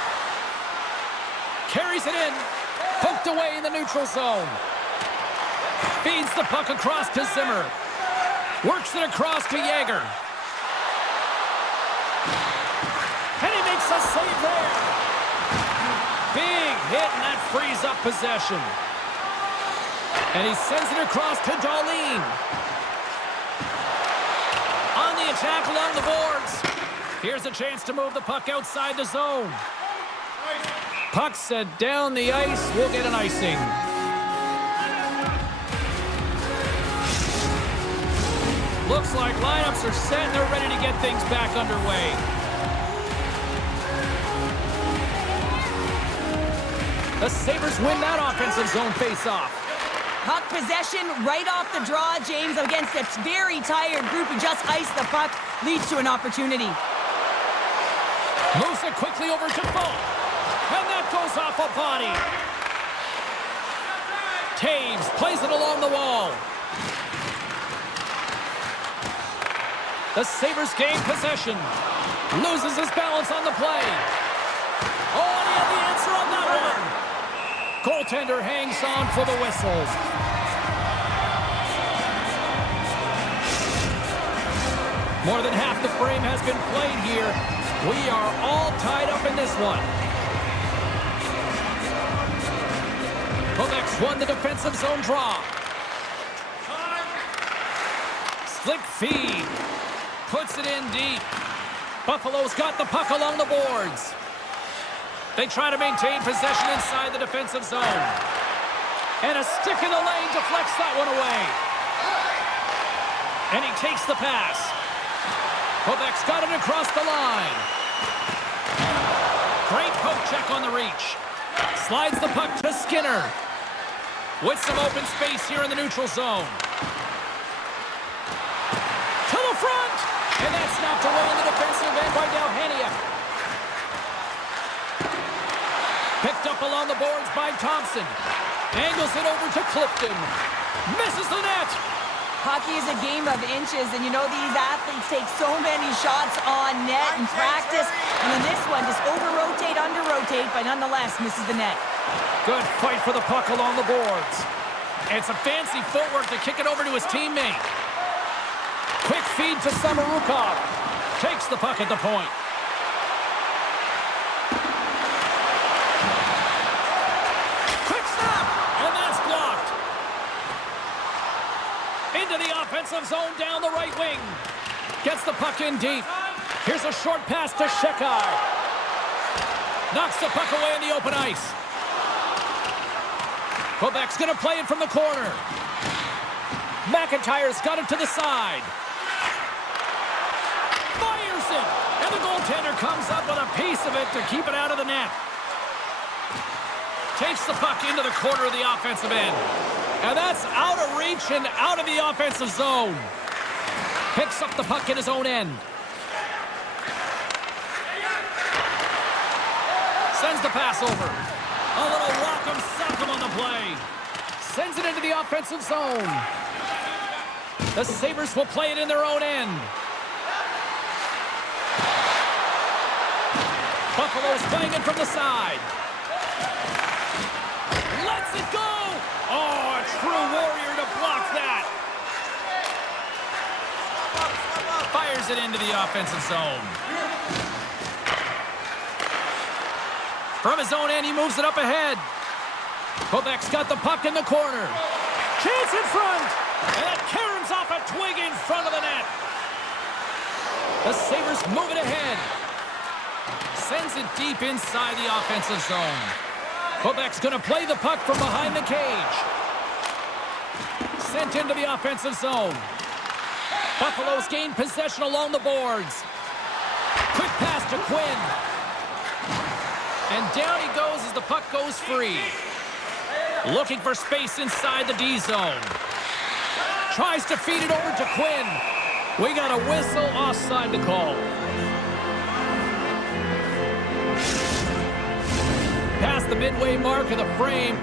Carries it in. Poked away in the neutral zone. Feeds the puck across to Zimmer. Works it across to Yager. And he makes a save there. Big hit, and that frees up possession. And he sends it across to Darlene. On the attack along the boards. Here's a chance to move the puck outside the zone. Puck set down the ice. We'll get an icing. Looks like lineups are set and they're ready to get things back underway. The Sabres win that offensive zone face-off. Puck possession right off the draw, James, against a very tired group who just iced the puck, leads to an opportunity. Moves it quickly over to Folk. And that goes off a body. Taves plays it along the wall. The Sabres gain possession. Loses his balance on the play. Oh, and he had the answer on that one. Goaltender hangs on for the whistles. More than half the frame has been played here. We are all tied up in this one. Quebec's won the defensive zone draw. Slick feed. Puts it in deep. Buffalo's got the puck along the boards. They try to maintain possession inside the defensive zone. And a stick in the lane deflects that one away. And he takes the pass. Quebec's got it across the line. Great poke check on the reach. Slides the puck to Skinner. With some open space here in the neutral zone. To the front! And that's knocked away in the defensive end by Dalhania. Picked up along the boards by Thompson. Angles it over to Clifton. Misses the net. Hockey is a game of inches, and you know these athletes take so many shots on net in practice. And in this one, just over-rotate, under-rotate, but nonetheless misses the net. Good fight for the puck along the boards. And some fancy footwork to kick it over to his teammate. Quick feed to Samorukov. Takes the puck at the point. Quick snap! And that's blocked. Into the offensive zone down the right wing. Gets the puck in deep. Here's a short pass to Shekai. Knocks the puck away in the open ice. Quebec's going to play it from the corner. McIntyre's got it to the side. Fires it! And the goaltender comes up with a piece of it to keep it out of the net. Takes the puck into the corner of the offensive end. And that's out of reach and out of the offensive zone. Picks up the puck in his own end. Sends the pass over. A little rock'em sock'em on the play. Sends it into the offensive zone. The Sabres will play it in their own end. Buffalo's playing it from the side. Lets it go! Oh, a true warrior to block that. Fires it into the offensive zone. From his own end, he moves it up ahead. Quebec's got the puck in the corner. Chance in front! And it caroms off a twig in front of the net. The Sabres move it ahead. Sends it deep inside the offensive zone. Quebec's going to play the puck from behind the cage. Sent into the offensive zone. Buffalo's gained possession along the boards. Quick pass to Quinn. And down he goes as the puck goes free. Looking for space inside the D zone. Tries to feed it over to Quinn. We got a whistle offside to call. Past the midway mark of the frame.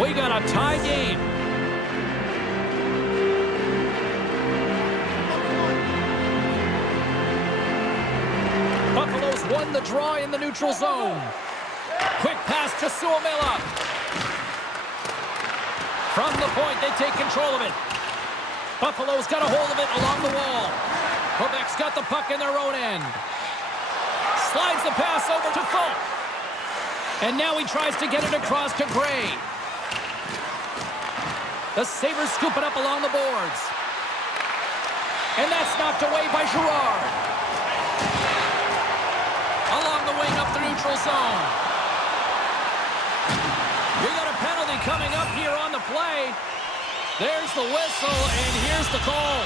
We got a tie game. Buffalo's won the draw in the neutral zone. Quick pass to S.O.A.C.J.V. From the point, they take control of it. Buffalo's got a hold of it along the wall. Quebec's got the puck in their own end. Slides the pass over to Folk. And now he tries to get it across to Gray. The Sabres scoop it up along the boards. And that's knocked away by Girard. Along the wing up the neutral zone. We got a penalty coming up here on the play. There's the whistle, and here's the call.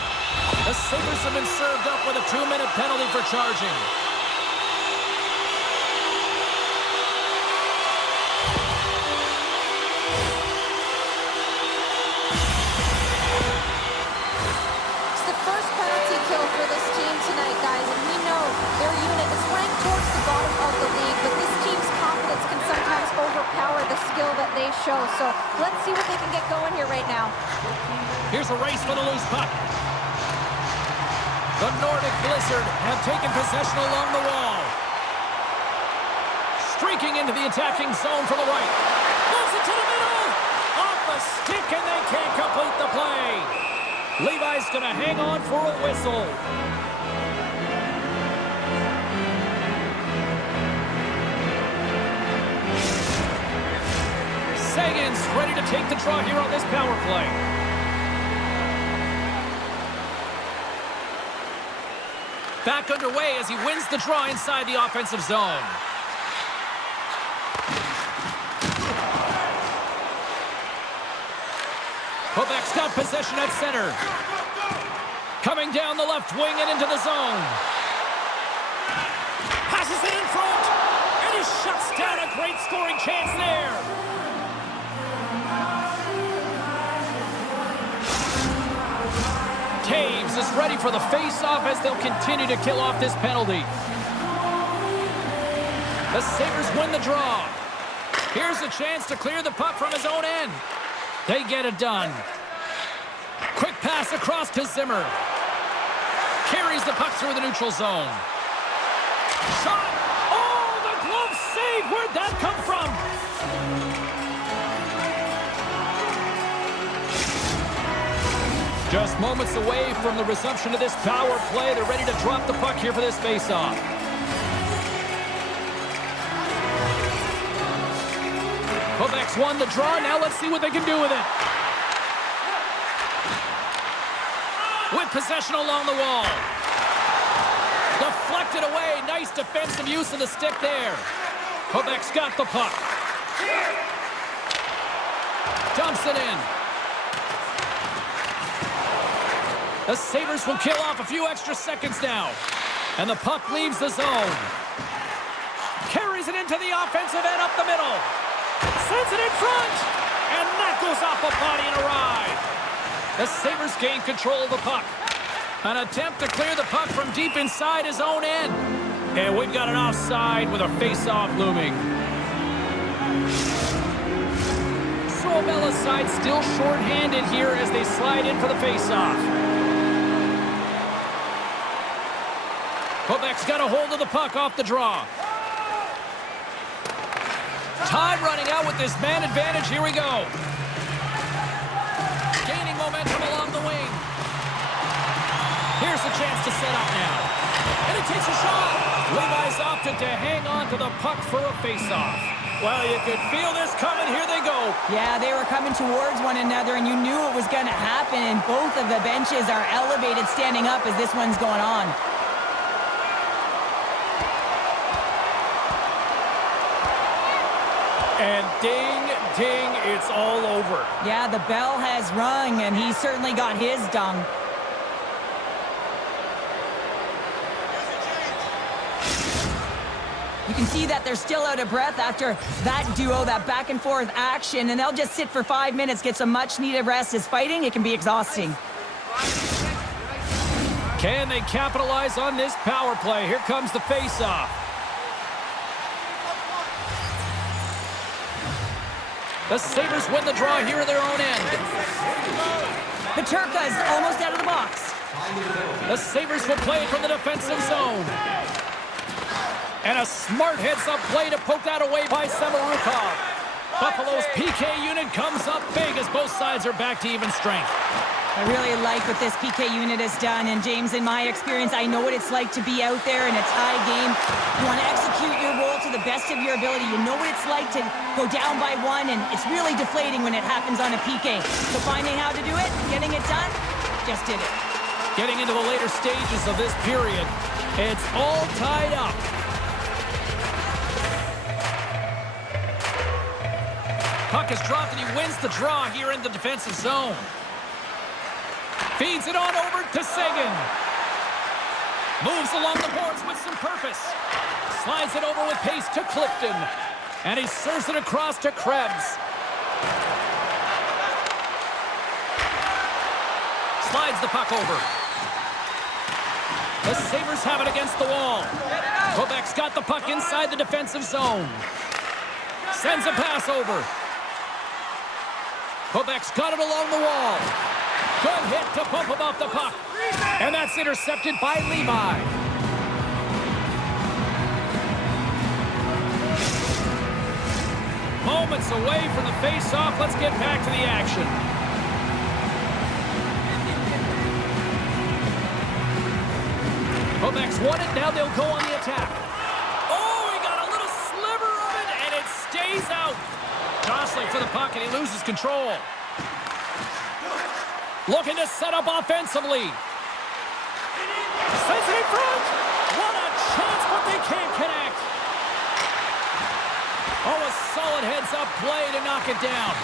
The Sabres have been served up with a 2-minute penalty for charging. It's the first penalty kill for this team tonight, guys, and we know their unit is ranked towards the bottom of the league, but this team's confidence can sometimes overpower the skill that they show. So let's see what they can get going here right now. Here's a race for the loose puck. The Nordic Blizzard have taken possession along the wall. Streaking into the attacking zone from the right. Moves it to the middle. Off the stick, and they can't complete the play. Levi's going to hang on for a whistle. Sagan's ready to take the draw here on this power play. Back underway as he wins the draw inside the offensive zone. Quebec's got possession at center. Coming down the left wing and into the zone. Passes it in front. And he shuts down a great scoring chance there. Taves is ready for the face-off as they'll continue to kill off this penalty. The Sabres win the draw. Here's a chance to clear the puck from his own end. They get it done. Quick pass across to Zimmer. Carries the puck through the neutral zone. Shot! Oh, the glove save! Where'd that come from? Just moments away from the resumption of this power play. They're ready to drop the puck here for this face-off. Quebec's won the draw. Now let's see what they can do with it. With possession along the wall. Deflected away. Nice defensive use of the stick there. Quebec's got the puck. Dumps it in. The Sabres will kill off a few extra seconds now. And the puck leaves the zone. Carries it into the offensive end up the middle. Sends it in front. And that goes off a body and a ride. The Sabres gain control of the puck. An attempt to clear the puck from deep inside his own end. And we've got an offside with a face-off looming. So-A-Bella's side still short-handed here as they slide in for the face-off. Quebec's got a hold of the puck off the draw. Time running out with this man advantage. Here we go. Gaining momentum along the wing. Here's the chance to set up now. And he takes a shot. Levi's opted to hang on to the puck for a face-off. Well, you could feel this coming. Here they go. Yeah, they were coming towards one another, and you knew it was going to happen, and both of the benches are elevated standing up as this one's going on. And ding, ding, it's all over. Yeah, the bell has rung, and he certainly got his dung. You can see that they're still out of breath after that duo, that back and forth action, and they'll just sit for 5 minutes, get some much-needed rest. As fighting, it can be exhausting. Can they capitalize on this power play? Here comes the face-off. The Sabres win the draw here at their own end. Peterka's almost out of the box. The Sabres will play it from the defensive zone. And a smart heads-up play to poke that away by Samorukov. Buffalo's PK unit comes up big as both sides are back to even strength. I really like what this PK unit has done, and James, in my experience, I know what it's like to be out there in a tie game. You want to execute your role to the best of your ability. You know what it's like to go down by one, and it's really deflating when it happens on a PK. So finding how to do it, getting it done, just did it. Getting into the later stages of this period, it's all tied up. Puck is dropped and he wins the draw here in the defensive zone. Feeds it on over to Sagan. Moves along the boards with some purpose. Slides it over with pace to Clifton. And he serves it across to Krebs. Slides the puck over. The Sabres have it against the wall. Quebec's got the puck inside the defensive zone. Sends a pass over. Quebec's got it along the wall. Good hit to bump him off the puck. And that's intercepted by Levi. Moments away from the face-off. Let's get back to the action. Quebec's won it. Now they'll go on the attack. Oh, he got a little sliver of it, and it stays out. Jostling for the puck, and he loses control. Looking to set up offensively. Sends it in front. What a chance, but they can't connect. Oh, a solid heads-up play to knock it down.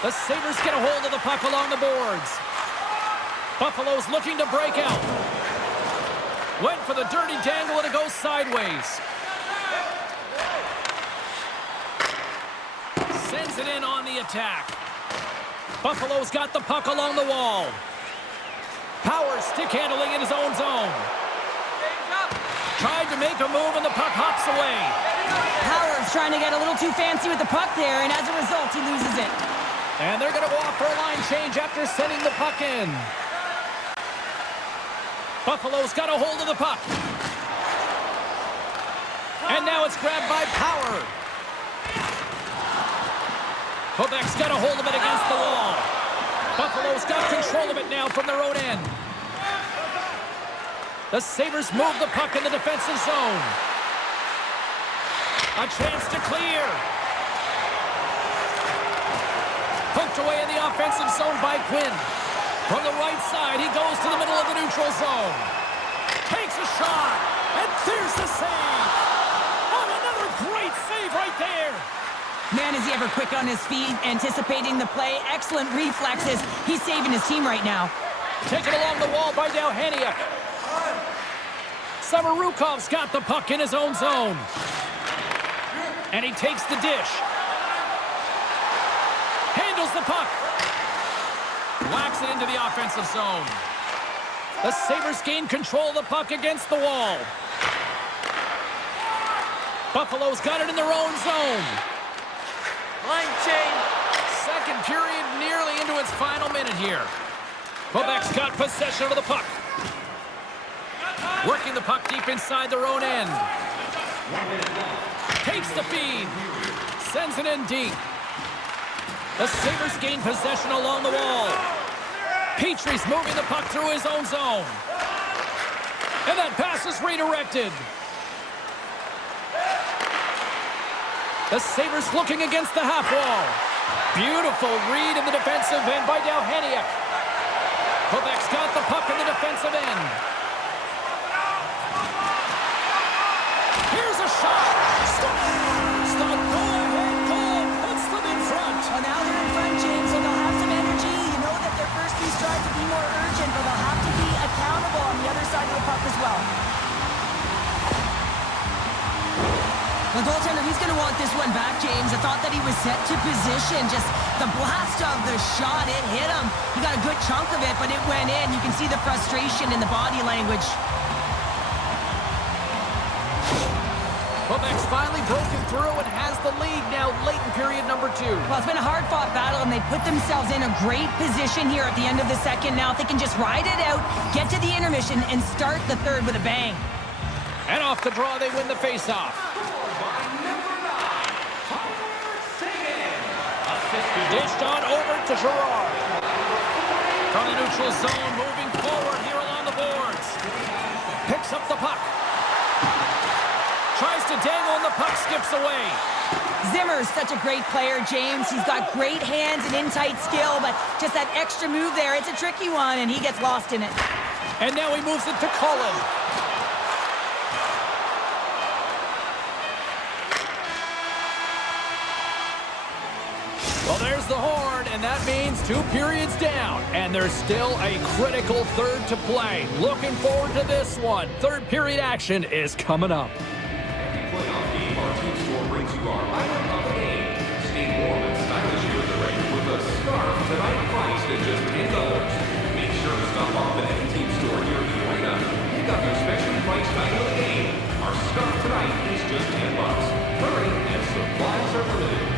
The Sabres get a hold of the puck along the boards. Buffalo's looking to break out. Went for the dirty dangle, and it goes sideways. Sends it in on the attack. Buffalo's got the puck along the wall. Power stick handling in his own zone. Tried to make a move and the puck hops away. Howard's trying to get a little too fancy with the puck there, and as a result, he loses it. And they're going to go off for a line change after sending the puck in. Buffalo's got a hold of the puck. And now it's grabbed by Power. Quebec's got a hold of it against the wall. Buffalo's got control of it now from their own end. The Sabres move the puck in the defensive zone. A chance to clear. Poked away in the offensive zone by Quinn. From the right side, he goes to the middle of the neutral zone. Takes a shot, and there's the save. Oh, another great save right there. Man, is he ever quick on his feet, anticipating the play. Excellent reflexes. He's saving his team right now. Taken along the wall by Dalhaniuk. Samarukov's got the puck in his own zone. And he takes the dish. Handles the puck. Whacks it into the offensive zone. The Sabres gain control of the puck against the wall. Buffalo's got it in their own zone. Line chain. Second period nearly into its final minute here. Quebec's got possession of the puck. Working the puck deep inside their own end. Takes the feed. Sends it in deep. The Sabres gain possession along the wall. Petrie's moving the puck through his own zone. And that pass is redirected. The Sabres looking against the half wall. Beautiful read in the defensive end by Dalhaniuk. Quebec's got the puck in the defensive end. Here's a shot. Stop. Go-ahead goal puts them in front. Well, now they're in front, James, so they'll have some energy. You know that their first few strides will be more urgent, but they'll have to be accountable on the other side of the puck as well. The goaltender, he's going to want this one back, James. I thought that he was set to position. Just the blast of the shot, it hit him. He got a good chunk of it, but it went in. You can see the frustration in the body language. Quebec's finally broken through and has the lead now late in period number 2. Well, it's been a hard-fought battle, and they put themselves in a great position here at the end of the second. Now, if they can just ride it out, get to the intermission, and start the third with a bang. And off the draw, they win the faceoff. Dished on over to Girard. From the neutral zone, moving forward here along the boards. Picks up the puck. Tries to dangle, and the puck skips away. Zimmer's such a great player, James. He's got great hands and in-tight skill, but just that extra move there, it's a tricky one, and he gets lost in it. And now he moves it to Cullen. Well, there's the horn, and that means 2 periods down. And there's still a critical third to play. Looking forward to this one. Third period action is coming up. Every playoff game, our team store brings you our item of the game. Stay warm and stylish here at the rink with a scarf tonight priced at just $10. Make sure to stop off at any team store here in the arena. Pick up your specially priced item of the game. Our scarf tonight is just $10. Hurry, and supplies are limited.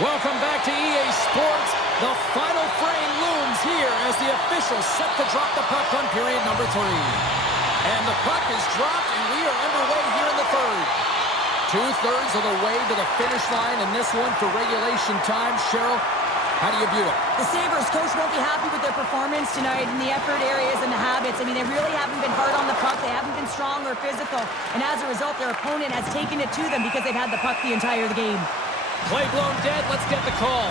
Welcome back to EA Sports. The final frame looms here as the officials set to drop the puck on period number 3. And the puck is dropped, and we are underway here in the third. 2/3 of the way to the finish line in this one for regulation time. Cheryl, how do you view it? The Sabres coach won't be happy with their performance tonight in the effort areas and the habits. I mean, they really haven't been hard on the puck. They haven't been strong or physical. And as a result, their opponent has taken it to them because they've had the puck the entire game. Play blown dead. Let's get the call.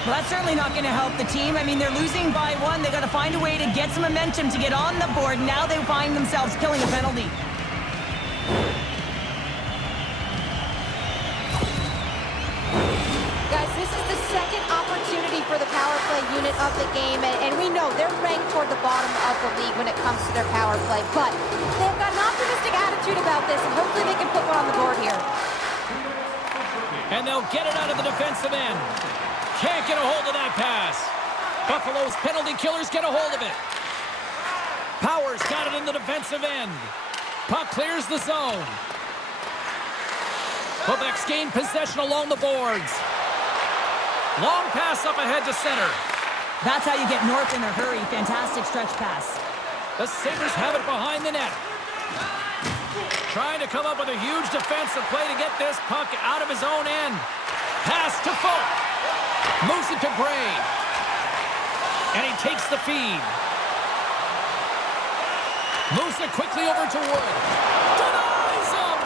Well, that's certainly not going to help the team. I mean, they're losing by 1. They got to find a way to get some momentum to get on the board. Now they find themselves killing a penalty. Guys, this is the second opportunity for the power play unit of the game, and we know they're ranked toward the bottom of the league when it comes to their power play, but they've got an optimistic attitude about this, and hopefully they can put one on the board here. And they'll get it out of the defensive end. Can't get a hold of that pass. Buffalo's penalty killers get a hold of it. Powers got it in the defensive end. Puck clears the zone. Quebec's gained possession along the boards. Long pass up ahead to center. That's how you get north in a hurry. Fantastic stretch pass. The Sabres have it behind the net. Trying to come up with a huge defensive play to get this puck out of his own end. Pass to Folk. Moves it to Gray. And he takes the feed. Moves it quickly over to Wood. Denies him!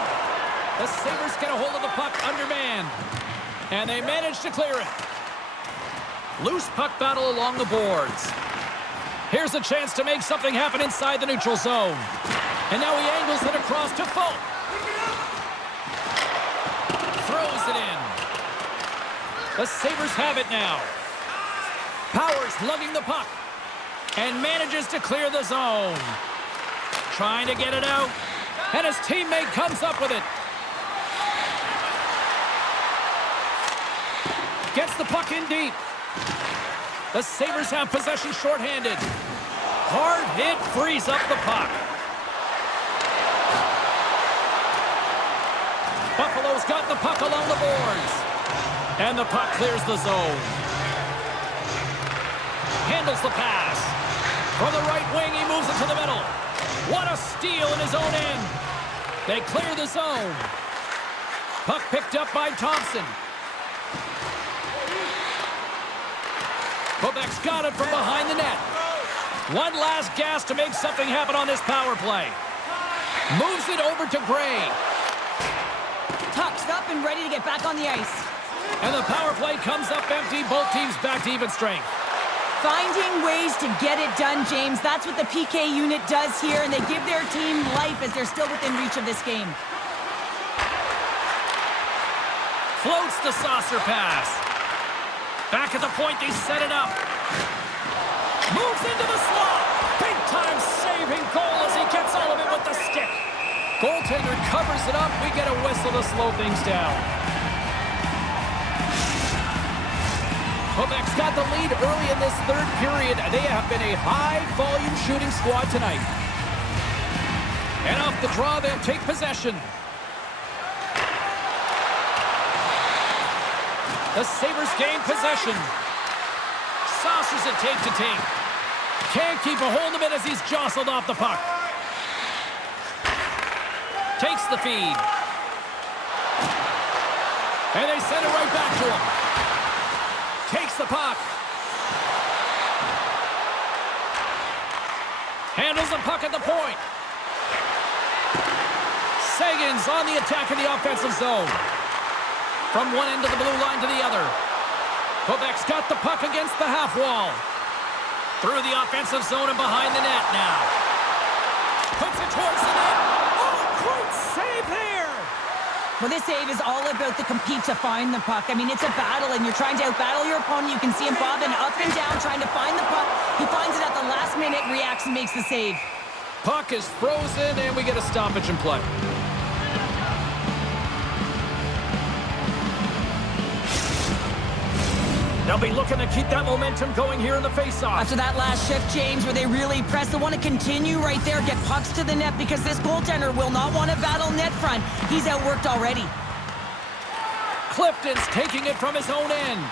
The Sabres get a hold of the puck undermanned. And they manage to clear it. Loose puck battle along the boards. Here's a chance to make something happen inside the neutral zone. And now he angles it across to Folk. Throws it in. The Sabres have it now. Powers lugging the puck. And manages to clear the zone. Trying to get it out. And his teammate comes up with it. Gets the puck in deep. The Sabres have possession shorthanded. Hard hit frees up the puck. Buffalo's got the puck along the boards. And the puck clears the zone. Handles the pass. From the right wing, he moves it to the middle. What a steal in his own end. They clear the zone. Puck picked up by Thompson. Quebec's got it from behind the net. One last gas to make something happen on this power play. Moves it over to Gray. Tucked up and ready to get back on the ice. And the power play comes up empty. Both teams back to even strength. Finding ways to get it done, James. That's what the PK unit does here, and they give their team life as they're still within reach of this game. Floats the saucer pass. Back at the point, they set it up. Moves into the slot. Big-time saving goal as he gets all of it with the stick. Goaltender covers it up. We get a whistle to slow things down. Quebec's got the lead early in this third period. They have been a high-volume shooting squad tonight. And off the draw, they'll take possession. The Sabres gain possession. Saucers it tape to tape. Can't keep a hold of it as he's jostled off the puck. Takes the feed. And they send it right back to him. Takes the puck. Handles the puck at the point. Sagan's on the attack in the offensive zone. From one end of the blue line to the other. Quebec's got the puck against the half wall. Through the offensive zone and behind the net now. Puts it towards the net. Oh, great save there! Well, this save is all about the compete to find the puck. I mean, it's a battle, and you're trying to outbattle your opponent. You can see him bobbing up and down, trying to find the puck. He finds it at the last minute, reacts, and makes the save. Puck is frozen, and we get a stoppage in play. They'll be looking to keep that momentum going here in the faceoff. After that last shift, James, where they really press, they want to continue right there, get pucks to the net, because this goaltender will not want to battle net front. He's outworked already. Clifton's taking it from his own end.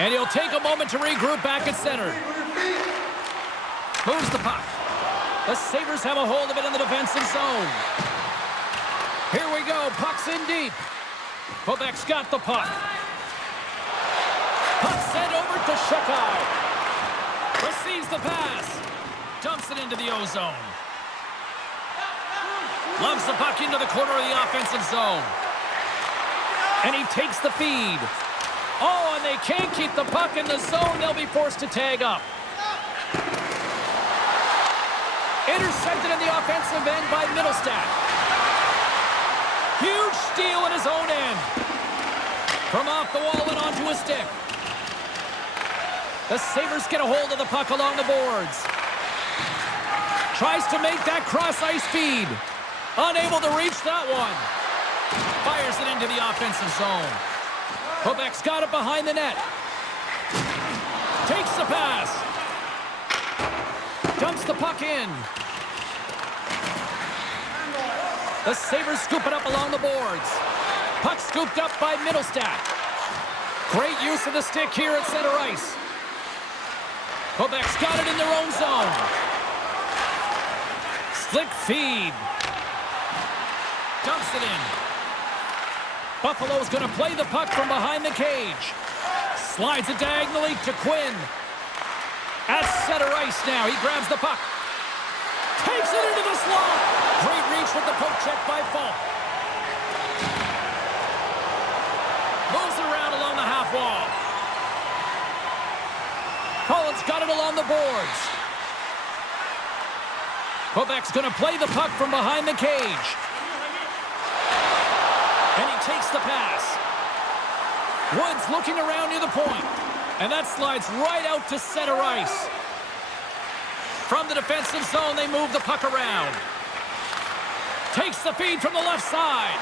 And he'll take a moment to regroup back at center. Moves the puck. The Sabres have a hold of it in the defensive zone. Here we go. Puck's in deep. Quebec's got the puck. Puck sent over to S.O.A.C.J.V. Receives the pass. Dumps it into the O-zone. Loves the puck into the corner of the offensive zone. And he takes the feed. Oh, and they can't keep the puck in the zone. They'll be forced to tag up. Intercepted in the offensive end by Mittelstadt. Huge steal in his own end. From off the wall and onto a stick. The Sabres get a hold of the puck along the boards. Tries to make that cross-ice feed. Unable to reach that one. Fires it into the offensive zone. Quebec's got it behind the net. Takes the pass. Dumps the puck in. The Sabres scoop it up along the boards. Puck scooped up by Mittelstadt. Great use of the stick here at center ice. Quebec's got it in their own zone. Slick feed. Dumps it in. Buffalo's going to play the puck from behind the cage. Slides it diagonally to Quinn. At center ice now. He grabs the puck. Takes it into the slot. Great reach with the poke check by Falk. Moves around along the half wall. Collins got it along the boards. Quebec's going to play the puck from behind the cage. And he takes the pass. Woods looking around near the point. And that slides right out to center ice. From the defensive zone, they move the puck around. Takes the feed from the left side.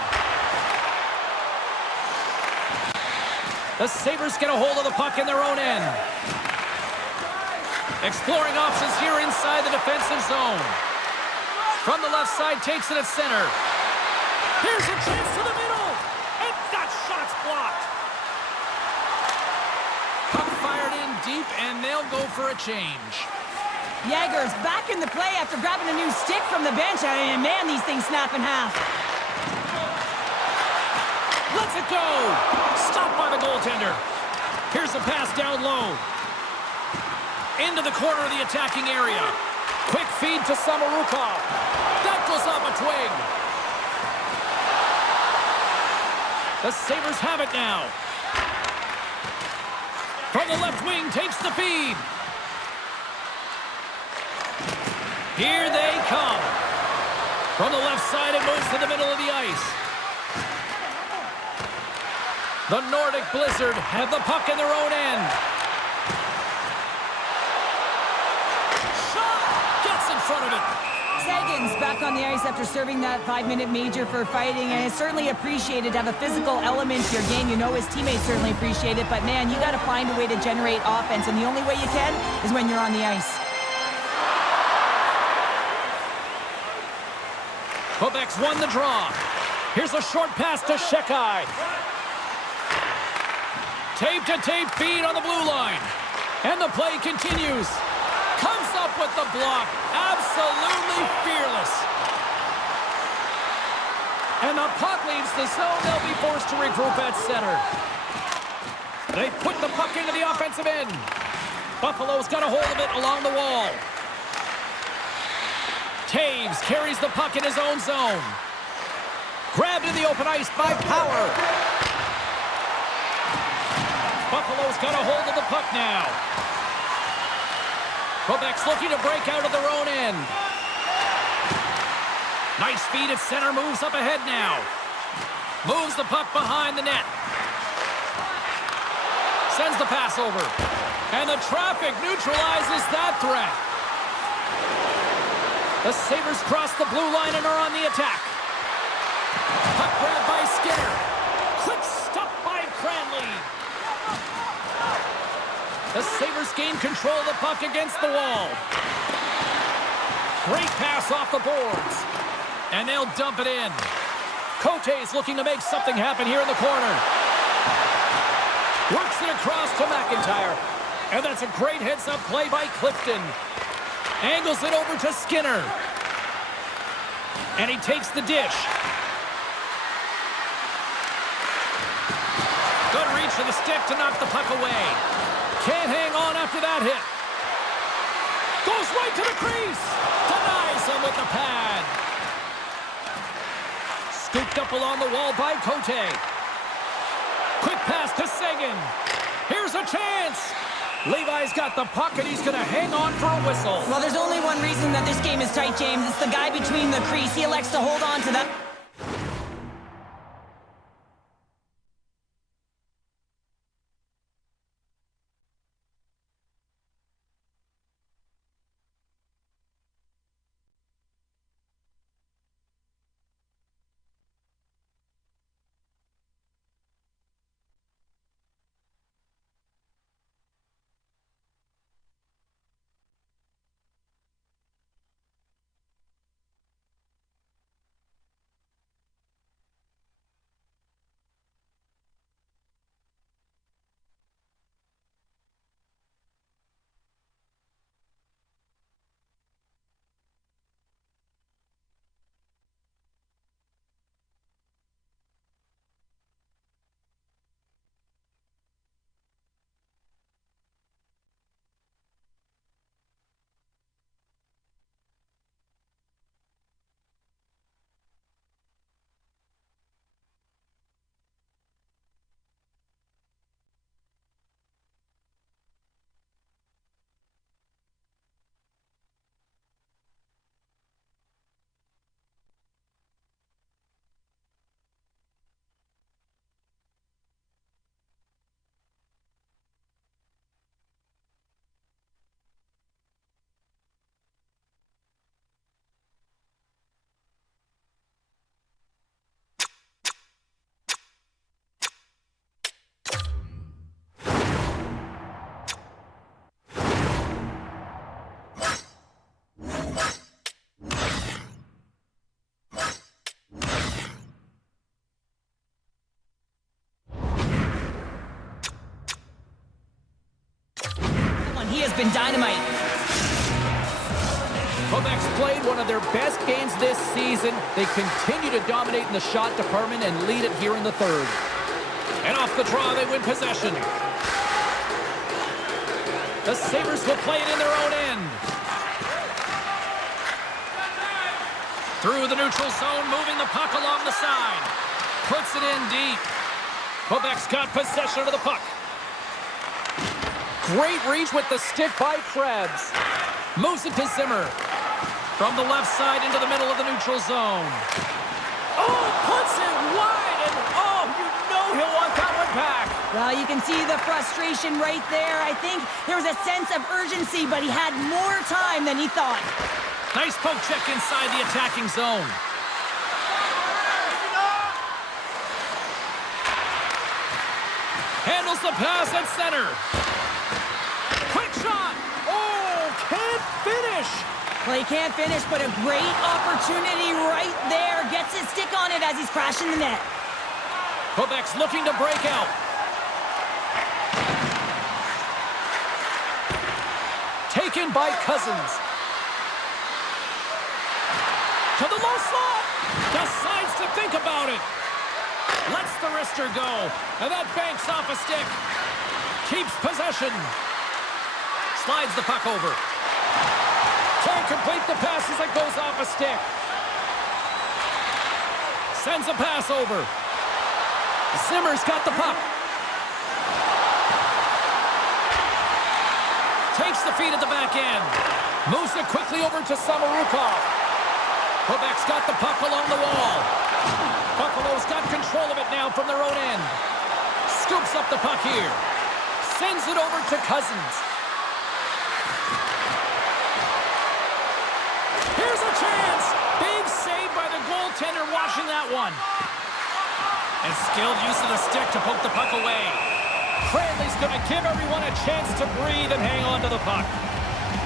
The Sabres get a hold of the puck in their own end. Exploring options here inside the defensive zone. From the left side, takes it at center. Here's a chance to the middle. And that shot's blocked. Puck fired in deep, and they'll go for a change. Yager's back in the play after grabbing a new stick from the bench. And man, these things snap in half. Let's it go. Stopped by the goaltender. Here's a pass down low. Into the corner of the attacking area. Quick feed to Samorukov. That goes off a twig. The Sabres have it now. From the left wing, takes the feed. Here they come. From the left side, it moves to the middle of the ice. The Nordic Blizzard have the puck in their own end. Shot! Gets in front of it. Sagan's back on the ice after serving that 5-minute major for fighting, and it's certainly appreciated to have a physical element to your game. You know his teammates certainly appreciate it, but man, you got to find a way to generate offense, and the only way you can is when you're on the ice. Quebec's won the draw. Here's a short pass to S.O.A.C.J.V. Tape-to-tape feed on the blue line. And the play continues. Comes up with the block. Absolutely fearless. And the puck leaves the zone. They'll be forced to regroup at center. They put the puck into the offensive end. Buffalo's got a hold of it along the wall. Taves carries the puck in his own zone. Grabbed in the open ice by Power. Buffalo's got a hold of the puck now. Quebec's looking to break out of their own end. Nice feed at center, moves up ahead now. Moves the puck behind the net. Sends the pass over. And the traffic neutralizes that threat. The Sabres cross the blue line and are on the attack. Puck grabbed by Skinner. Quick stop by Cranley. The Sabres gain control of the puck against the wall. Great pass off the boards. And they'll dump it in. Cote's looking to make something happen here in the corner. Works it across to McIntyre. And that's a great heads-up play by Clifton. Angles it over to Skinner. And he takes the dish. Good reach for the stick to knock the puck away. Can't hang on after that hit. Goes right to the crease. Denies him with the pad. Scooped up along the wall by Cote. Quick pass to Sagan. Here's a chance. Levi's got the puck, and he's going to hang on for a whistle. Well, there's only one reason that this game is tight, James. It's the guy between the crease. He elects to hold on to that. He has been dynamite. Quebec's played one of their best games this season. They continue to dominate in the shot department and lead it here in the third. And off the draw, they win possession. The Sabres will play it in their own end. Through the neutral zone, moving the puck along the side. Puts it in deep. Quebec's got possession of the puck. Great reach with the stick by Krebs. Moves it to Zimmer. From the left side into the middle of the neutral zone. Oh, puts it wide, and oh, you know he'll want that one back. Well, you can see the frustration right there. I think there was a sense of urgency, but he had more time than he thought. Nice poke check inside the attacking zone. Handles the pass at center. Quick shot. Oh, can't finish. Well, he can't finish, but a great opportunity right there. Gets his stick on it as he's crashing the net. Quebec's looking to break out. Taken by Cousins. To the low slot. Decides to think about it. Lets the wrister go. And that banks off a stick. Keeps possession. Slides the puck over. Can't complete the pass as it goes off a stick. Sends a pass over. Zimmer's got the puck. Takes the feed at the back end. Moves it quickly over to Samorukov. Quebec's got the puck along the wall. Buffalo's got control of it now from their own end. Scoops up the puck here. Sends it over to Cousins. Here's a chance. Big save by the goaltender watching that one. And skilled use of the stick to poke the puck away. Cranley's going to give everyone a chance to breathe and hang on to the puck.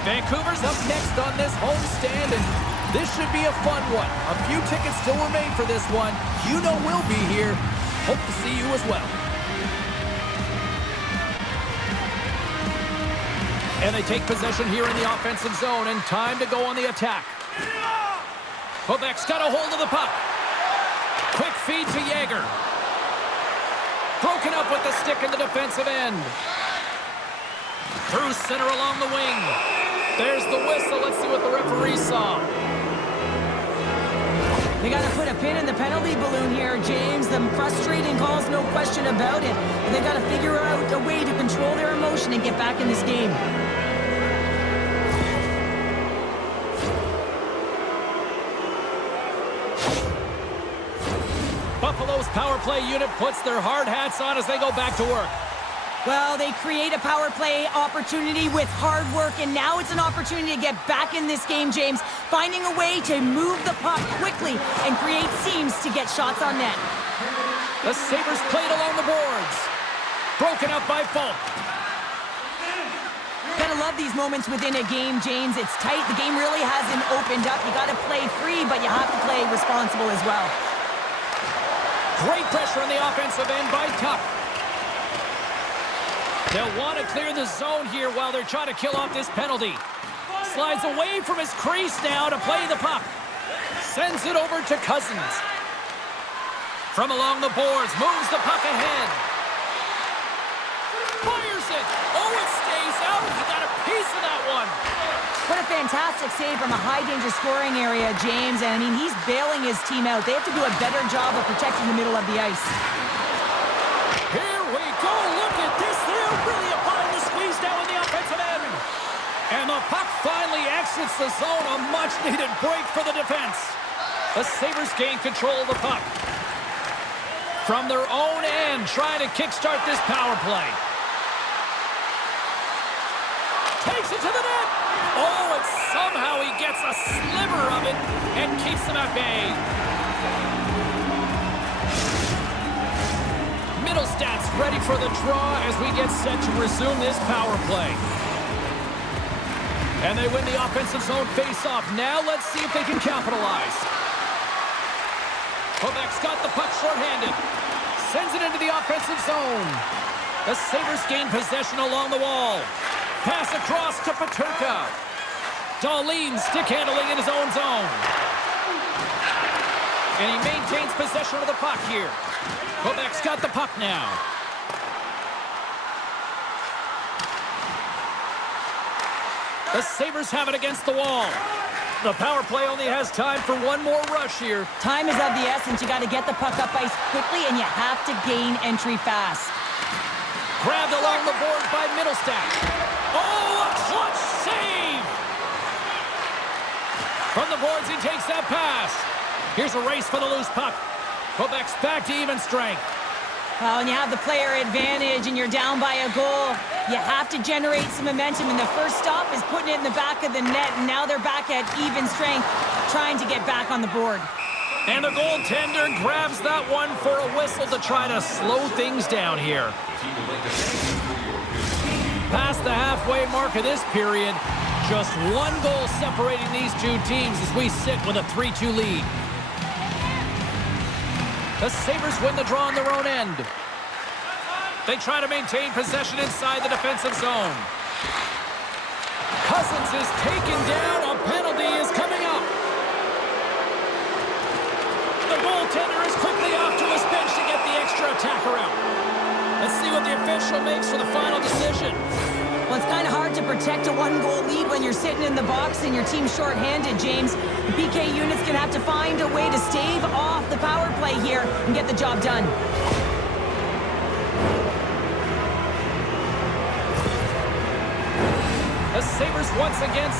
Vancouver's up next on this homestand, and This should be a fun one. A few tickets still remain for this one. You know we'll be here. Hope to see you as well. And they take possession here in the offensive zone, and time to go on the attack. Quebec's got a hold of the puck. Quick feed to Yager. Broken up with the stick in the defensive end. Through center along the wing. There's the whistle. Let's see what the referee saw. They got to put a pin in the penalty balloon here, James. The frustrating calls, no question about it. But they got to figure out a way to control their emotion and get back in this game. Buffalo's power play unit puts their hard hats on as they go back to work. Well, they create a power play opportunity with hard work, and now it's an opportunity to get back in this game, James. Finding a way to move the puck quickly and create seams to get shots on net. The Sabres played along the boards. Broken up by Falk. Gotta love these moments within a game, James. It's tight. The game really hasn't opened up. You gotta play free, but you have to play responsible as well. Great pressure on the offensive end by Tuck. They'll want to clear the zone here while they're trying to kill off this penalty. Slides away from his crease now to play the puck. Sends it over to Cousins. From along the boards, moves the puck ahead. Fires it. Oh, it stays out. He got a piece of that one. What a fantastic save from a high-danger scoring area, James. And, I mean, he's bailing his team out. They have to do a better job of protecting the middle of the ice. Here we go. Look at this. They're really applying the squeeze down in the offensive end. And the puck finally exits the zone. A much-needed break for the defense. The Sabres gain control of the puck. From their own end, trying to kickstart this power play. Takes it to the net. Oh, and somehow he gets a sliver of it and keeps them at bay. Middlestats ready for the draw as we get set to resume this power play. And they win the offensive zone face-off. Now let's see if they can capitalize. Quebec's got the puck shorthanded. Sends it into the offensive zone. The Sabres gain possession along the wall. Pass across to Peterka. Dahlin stick handling in his own zone. And he maintains possession of the puck here. Quebec's got the puck now. The Sabres have it against the wall. The power play only has time for one more rush here. Time is of the essence. You got to get the puck up ice quickly, and you have to gain entry fast. Grabbed along the board by Middlestat. Oh, a clutch save! From the boards, he takes that pass. Here's a race for the loose puck. Quebec's back to even strength. Well, when you have the player advantage and you're down by a goal, you have to generate some momentum, and the first stop is putting it in the back of the net, and now they're back at even strength, trying to get back on the board. And the goaltender grabs that one for a whistle to try to slow things down here. Past the halfway mark of this period, just one goal separating these two teams as we sit with a 3-2 lead. The Sabres win the draw on their own end. They try to maintain possession inside the defensive zone. Cousins is taken down. A penalty is coming up. The goaltender is quickly off to his bench to get the extra attacker out. Let's see what the official makes for the final decision. Well, it's kind of hard to protect a one-goal lead when you're sitting in the box and your team's shorthanded, James. The PK unit's going to have to find a way to stave off the power play here and get the job done. The Sabres once again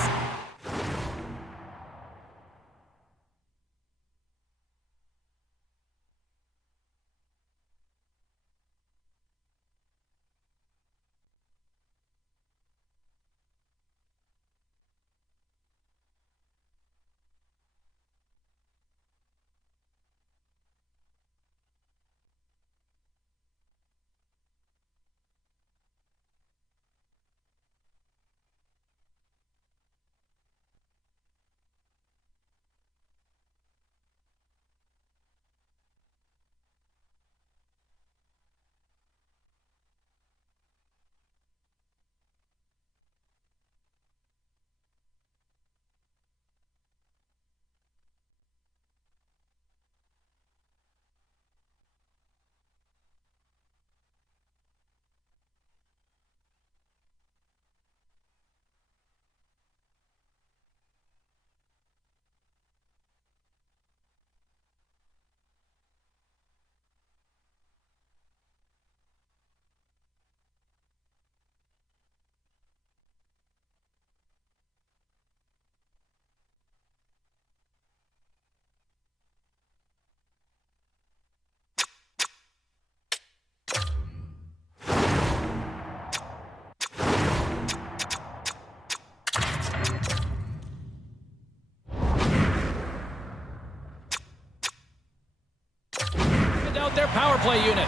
send out their power play unit.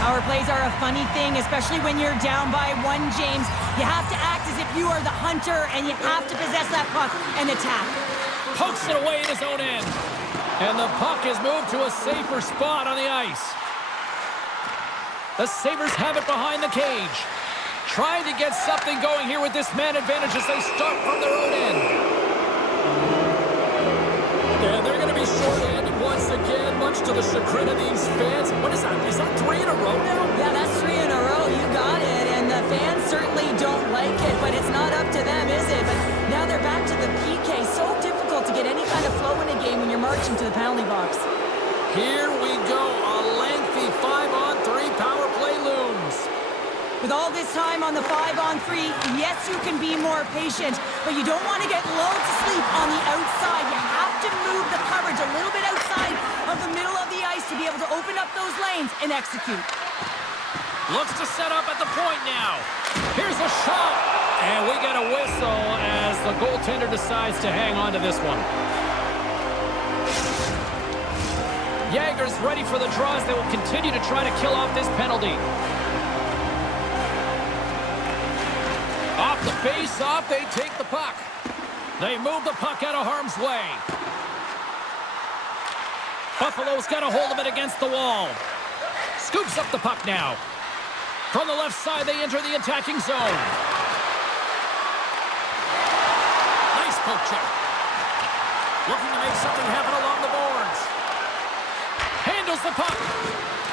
Power plays are a funny thing, especially when you're down by one, James. You have to act as if you are the hunter, and you have to possess that puck and attack. Pokes it away in his own end. And the puck is moved to a safer spot on the ice. The Sabres have it behind the cage. Trying to get something going here with this man advantage as they start from their own end. And they're going to be short-handed once again, much to the chagrin of these fans. What is that? Is that 3 in a row now? Yeah, that's 3 in a row. You got it. And the fans certainly don't like it, but it's not up to them, is it? But now they're back to the PK. So difficult to get any kind of flow in a game when you're marching to the penalty box. Here we go. A lengthy 5-on-3 power play looms. With all this time on the 5-on-3, yes, you can be more patient, but you don't want to get lulled to sleep on the outside. You have to move the coverage a little bit outside of the middle of the ice to be able to open up those lanes and execute. Looks to set up at the point now. Here's a shot. And we get a whistle as the goaltender decides to hang on to this one. Yager's ready for the draws. They will continue to try to kill off this penalty. Off the face-off, they take the puck. They move the puck out of harm's way. Buffalo's got a hold of it against the wall. Scoops up the puck now. From the left side, they enter the attacking zone. Nice poke check. Looking to make something happen along the boards. Handles the puck.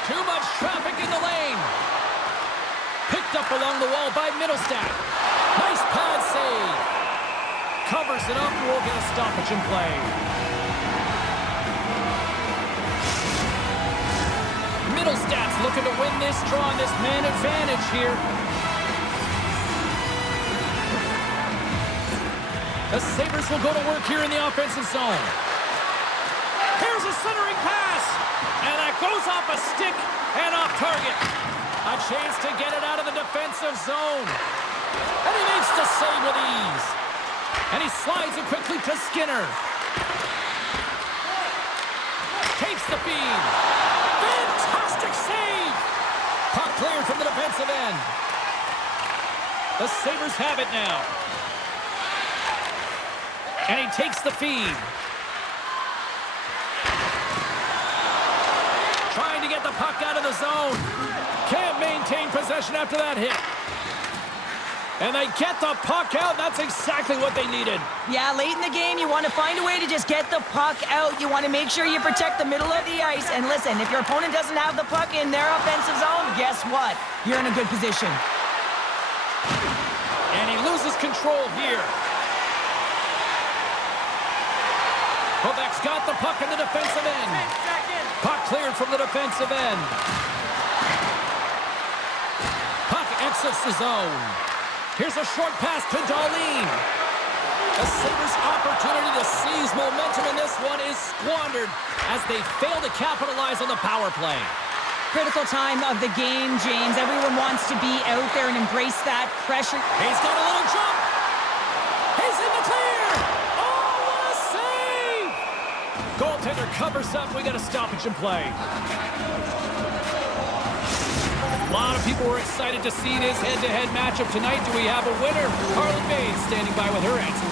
Too much traffic in the lane. Picked up along the wall by Middlestat. Nice pad save. Covers it up and we'll get a stoppage in play. Middlestat's looking to win this draw on this man advantage here. The Sabres will go to work here in the offensive zone. Here's a centering pass. And that goes off a stick and off target. A chance to get it out of the defensive zone. And he makes the save with ease. And he slides it quickly to Skinner. Takes the feed. Fantastic save. Puck cleared from the defensive end. The Sabres have it now. And he takes the feed. Trying to get the puck out of the zone. Can't maintain possession after that hit. And they get the puck out. That's exactly what they needed. Yeah, late in the game, you want to find a way to just get the puck out. You want to make sure you protect the middle of the ice. And listen, if your opponent doesn't have the puck in their offensive zone, guess what? You're in a good position. And he loses control here. Quebec's got the puck in the defensive end. Puck cleared from the defensive end. Puck exits the zone. Here's a short pass to Darlene. The Sabres' opportunity to seize momentum in this one is squandered as they fail to capitalize on the power play. Critical time of the game, James. Everyone wants to be out there and embrace that pressure. He's got a little jump. He's in the clear. Oh, what a save! Goaltender covers up. We got a stoppage in play. A lot of people were excited to see this head-to-head matchup tonight. Do we have a winner? Carlin Bates standing by with her answer.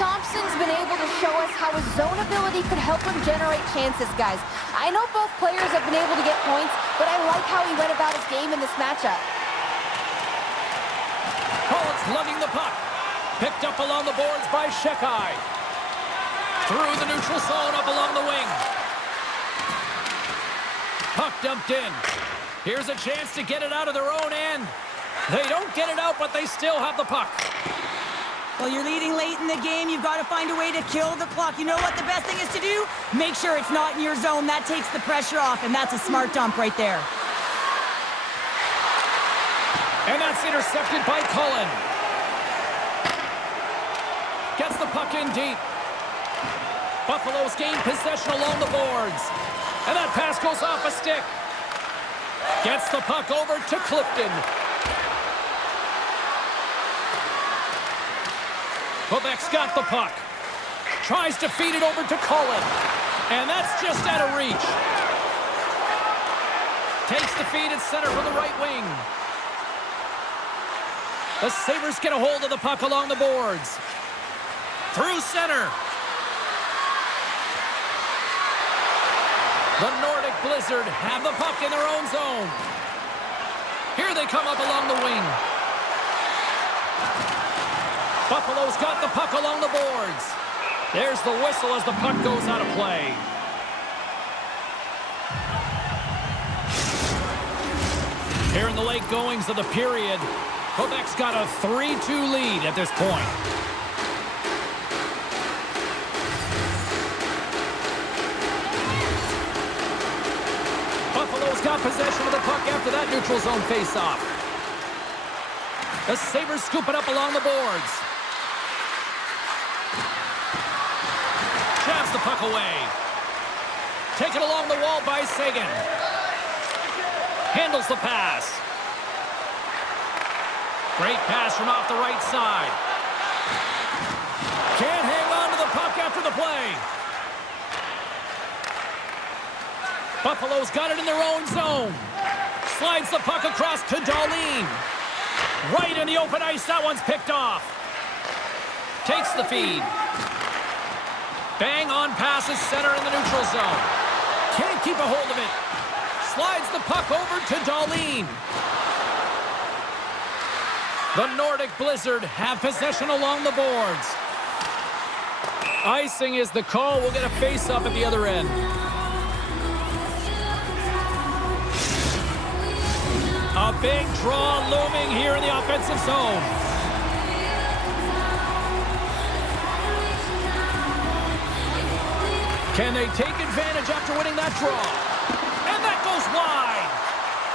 Thompson's been able to show us how his zone ability could help him generate chances, guys. I know both players have been able to get points, but I like how he went about his game in this matchup. Collins's lugging the puck. Picked up along the boards by S.O.A.C.J.V. Through the neutral zone up along the wing. Puck dumped in. Here's a chance to get it out of their own end. They don't get it out, but they still have the puck. Well, you're leading late in the game. You've got to find a way to kill the clock. You know what the best thing is to do? Make sure it's not in your zone. That takes the pressure off, and that's a smart dump right there. And that's intercepted by Cullen. Gets the puck in deep. Buffalo's gained possession along the boards. And that pass goes off a stick. Gets the puck over to Clifton. Quebec's got the puck. Tries to feed it over to Cullen. And that's just out of reach. Takes the feed at center from the right wing. The Sabres get a hold of the puck along the boards. Through center. The Nordic Blizzard have the puck in their own zone. Here they come up along the wing. Buffalo's got the puck along the boards. There's the whistle as the puck goes out of play. Here in the late goings of the period, Quebec's got a 3-2 lead at this point. Buffalo's got possession of the puck after that neutral zone faceoff. The Sabres scoop it up along the boards. Jabs the puck away. Taken along the wall by Sagan. Handles the pass. Great pass from off the right side. Can't hang on to the puck after the play. Buffalo's got it in their own zone. Slides the puck across to Darlene. Right in the open ice. That one's picked off. Takes the feed. Bang on passes center in the neutral zone. Can't keep a hold of it. Slides the puck over to Darlene. The Nordic Blizzard have possession along the boards. Icing is the call. We'll get a face-up at the other end. A big draw looming here in the offensive zone. Can they take advantage after winning that draw? And that goes wide.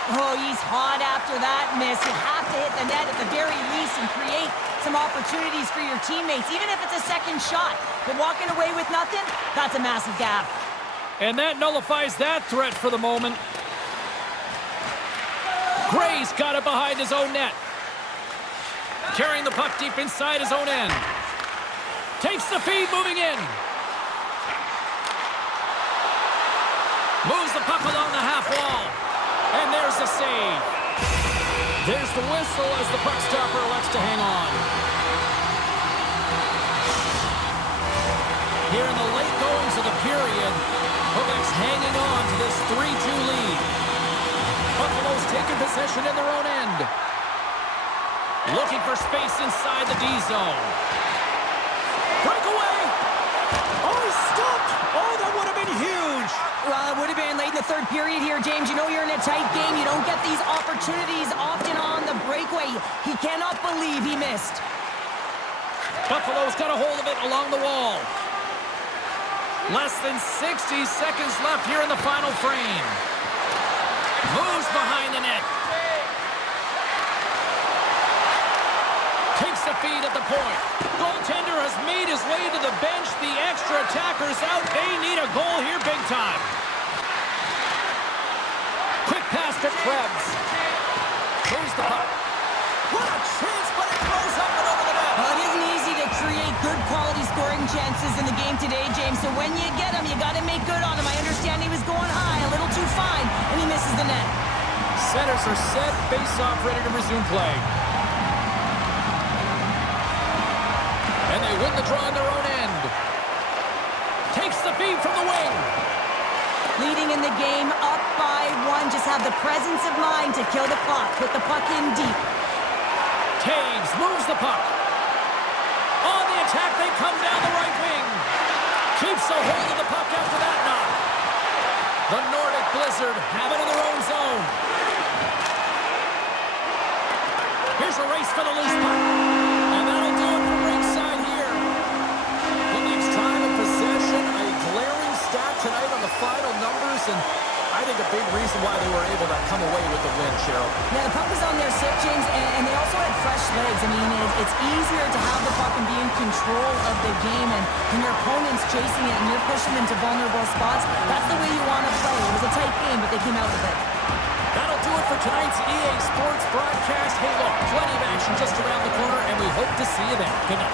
Oh, he's hot after that miss. You have to hit the net at the very least and create some opportunities for your teammates, even if it's a second shot. But walking away with nothing, that's a massive gap. And that nullifies that threat for the moment. Gray's got it behind his own net. Carrying the puck deep inside his own end. Takes the feed, moving in. Moves the puck along the half wall. And there's the save. There's the whistle as the puck stopper elects to hang on. Here in the late goings of the period, Quebec's hanging on to this 3-2 lead. Buffalo's taking possession in their own end. Looking for space inside the D zone. Breakaway! Oh, he stopped! Oh, that would have been huge! Well, it would have been late in the third period here, James. You know you're in a tight game. You don't get these opportunities often on the breakaway. He cannot believe he missed. Buffalo's got a hold of it along the wall. Less than 60 seconds left here in the final frame. Moves behind the net. Takes the feed at the point. Goaltender has made his way to the bench. The extra attacker's out. They need a goal here big time. Quick pass to Krebs. Moves the puck. What a chance, but it goes up and over the net. Well, it isn't easy to create good quality scoring chances in the game today, James. So when you get them, you got to make good on them. I understand he was going high, a little too fine, and he misses the net. Centers are set, face-off, ready to resume play. And they win the draw on their own end. Takes the feed from the wing. Leading in the game, up by one. Just have the presence of mind to kill the clock. Put the puck in deep. Taves moves the puck. On the attack, they come down the right wing. Keeps a hold of the puck after that knock. The Nordic Blizzard have it in their own zone. Here's a race for the loose puck. And that'll do it from ringside here. The next time of possession, a glaring stat tonight on the final numbers, and I think a big reason why they were able to come away with the win, Cheryl. Yeah, the puck was on their stick, James, and they also had fresh legs. I mean, it's easier to have the puck and be in control of the game, and when your opponent's chasing it and you're pushing them to vulnerable spots, that's the way you want to play. It was a tight game, but they came out with it. That'll do it for tonight's EA Sports broadcast. Hey, look, plenty of action just around the corner, and we hope to see you then. Good night.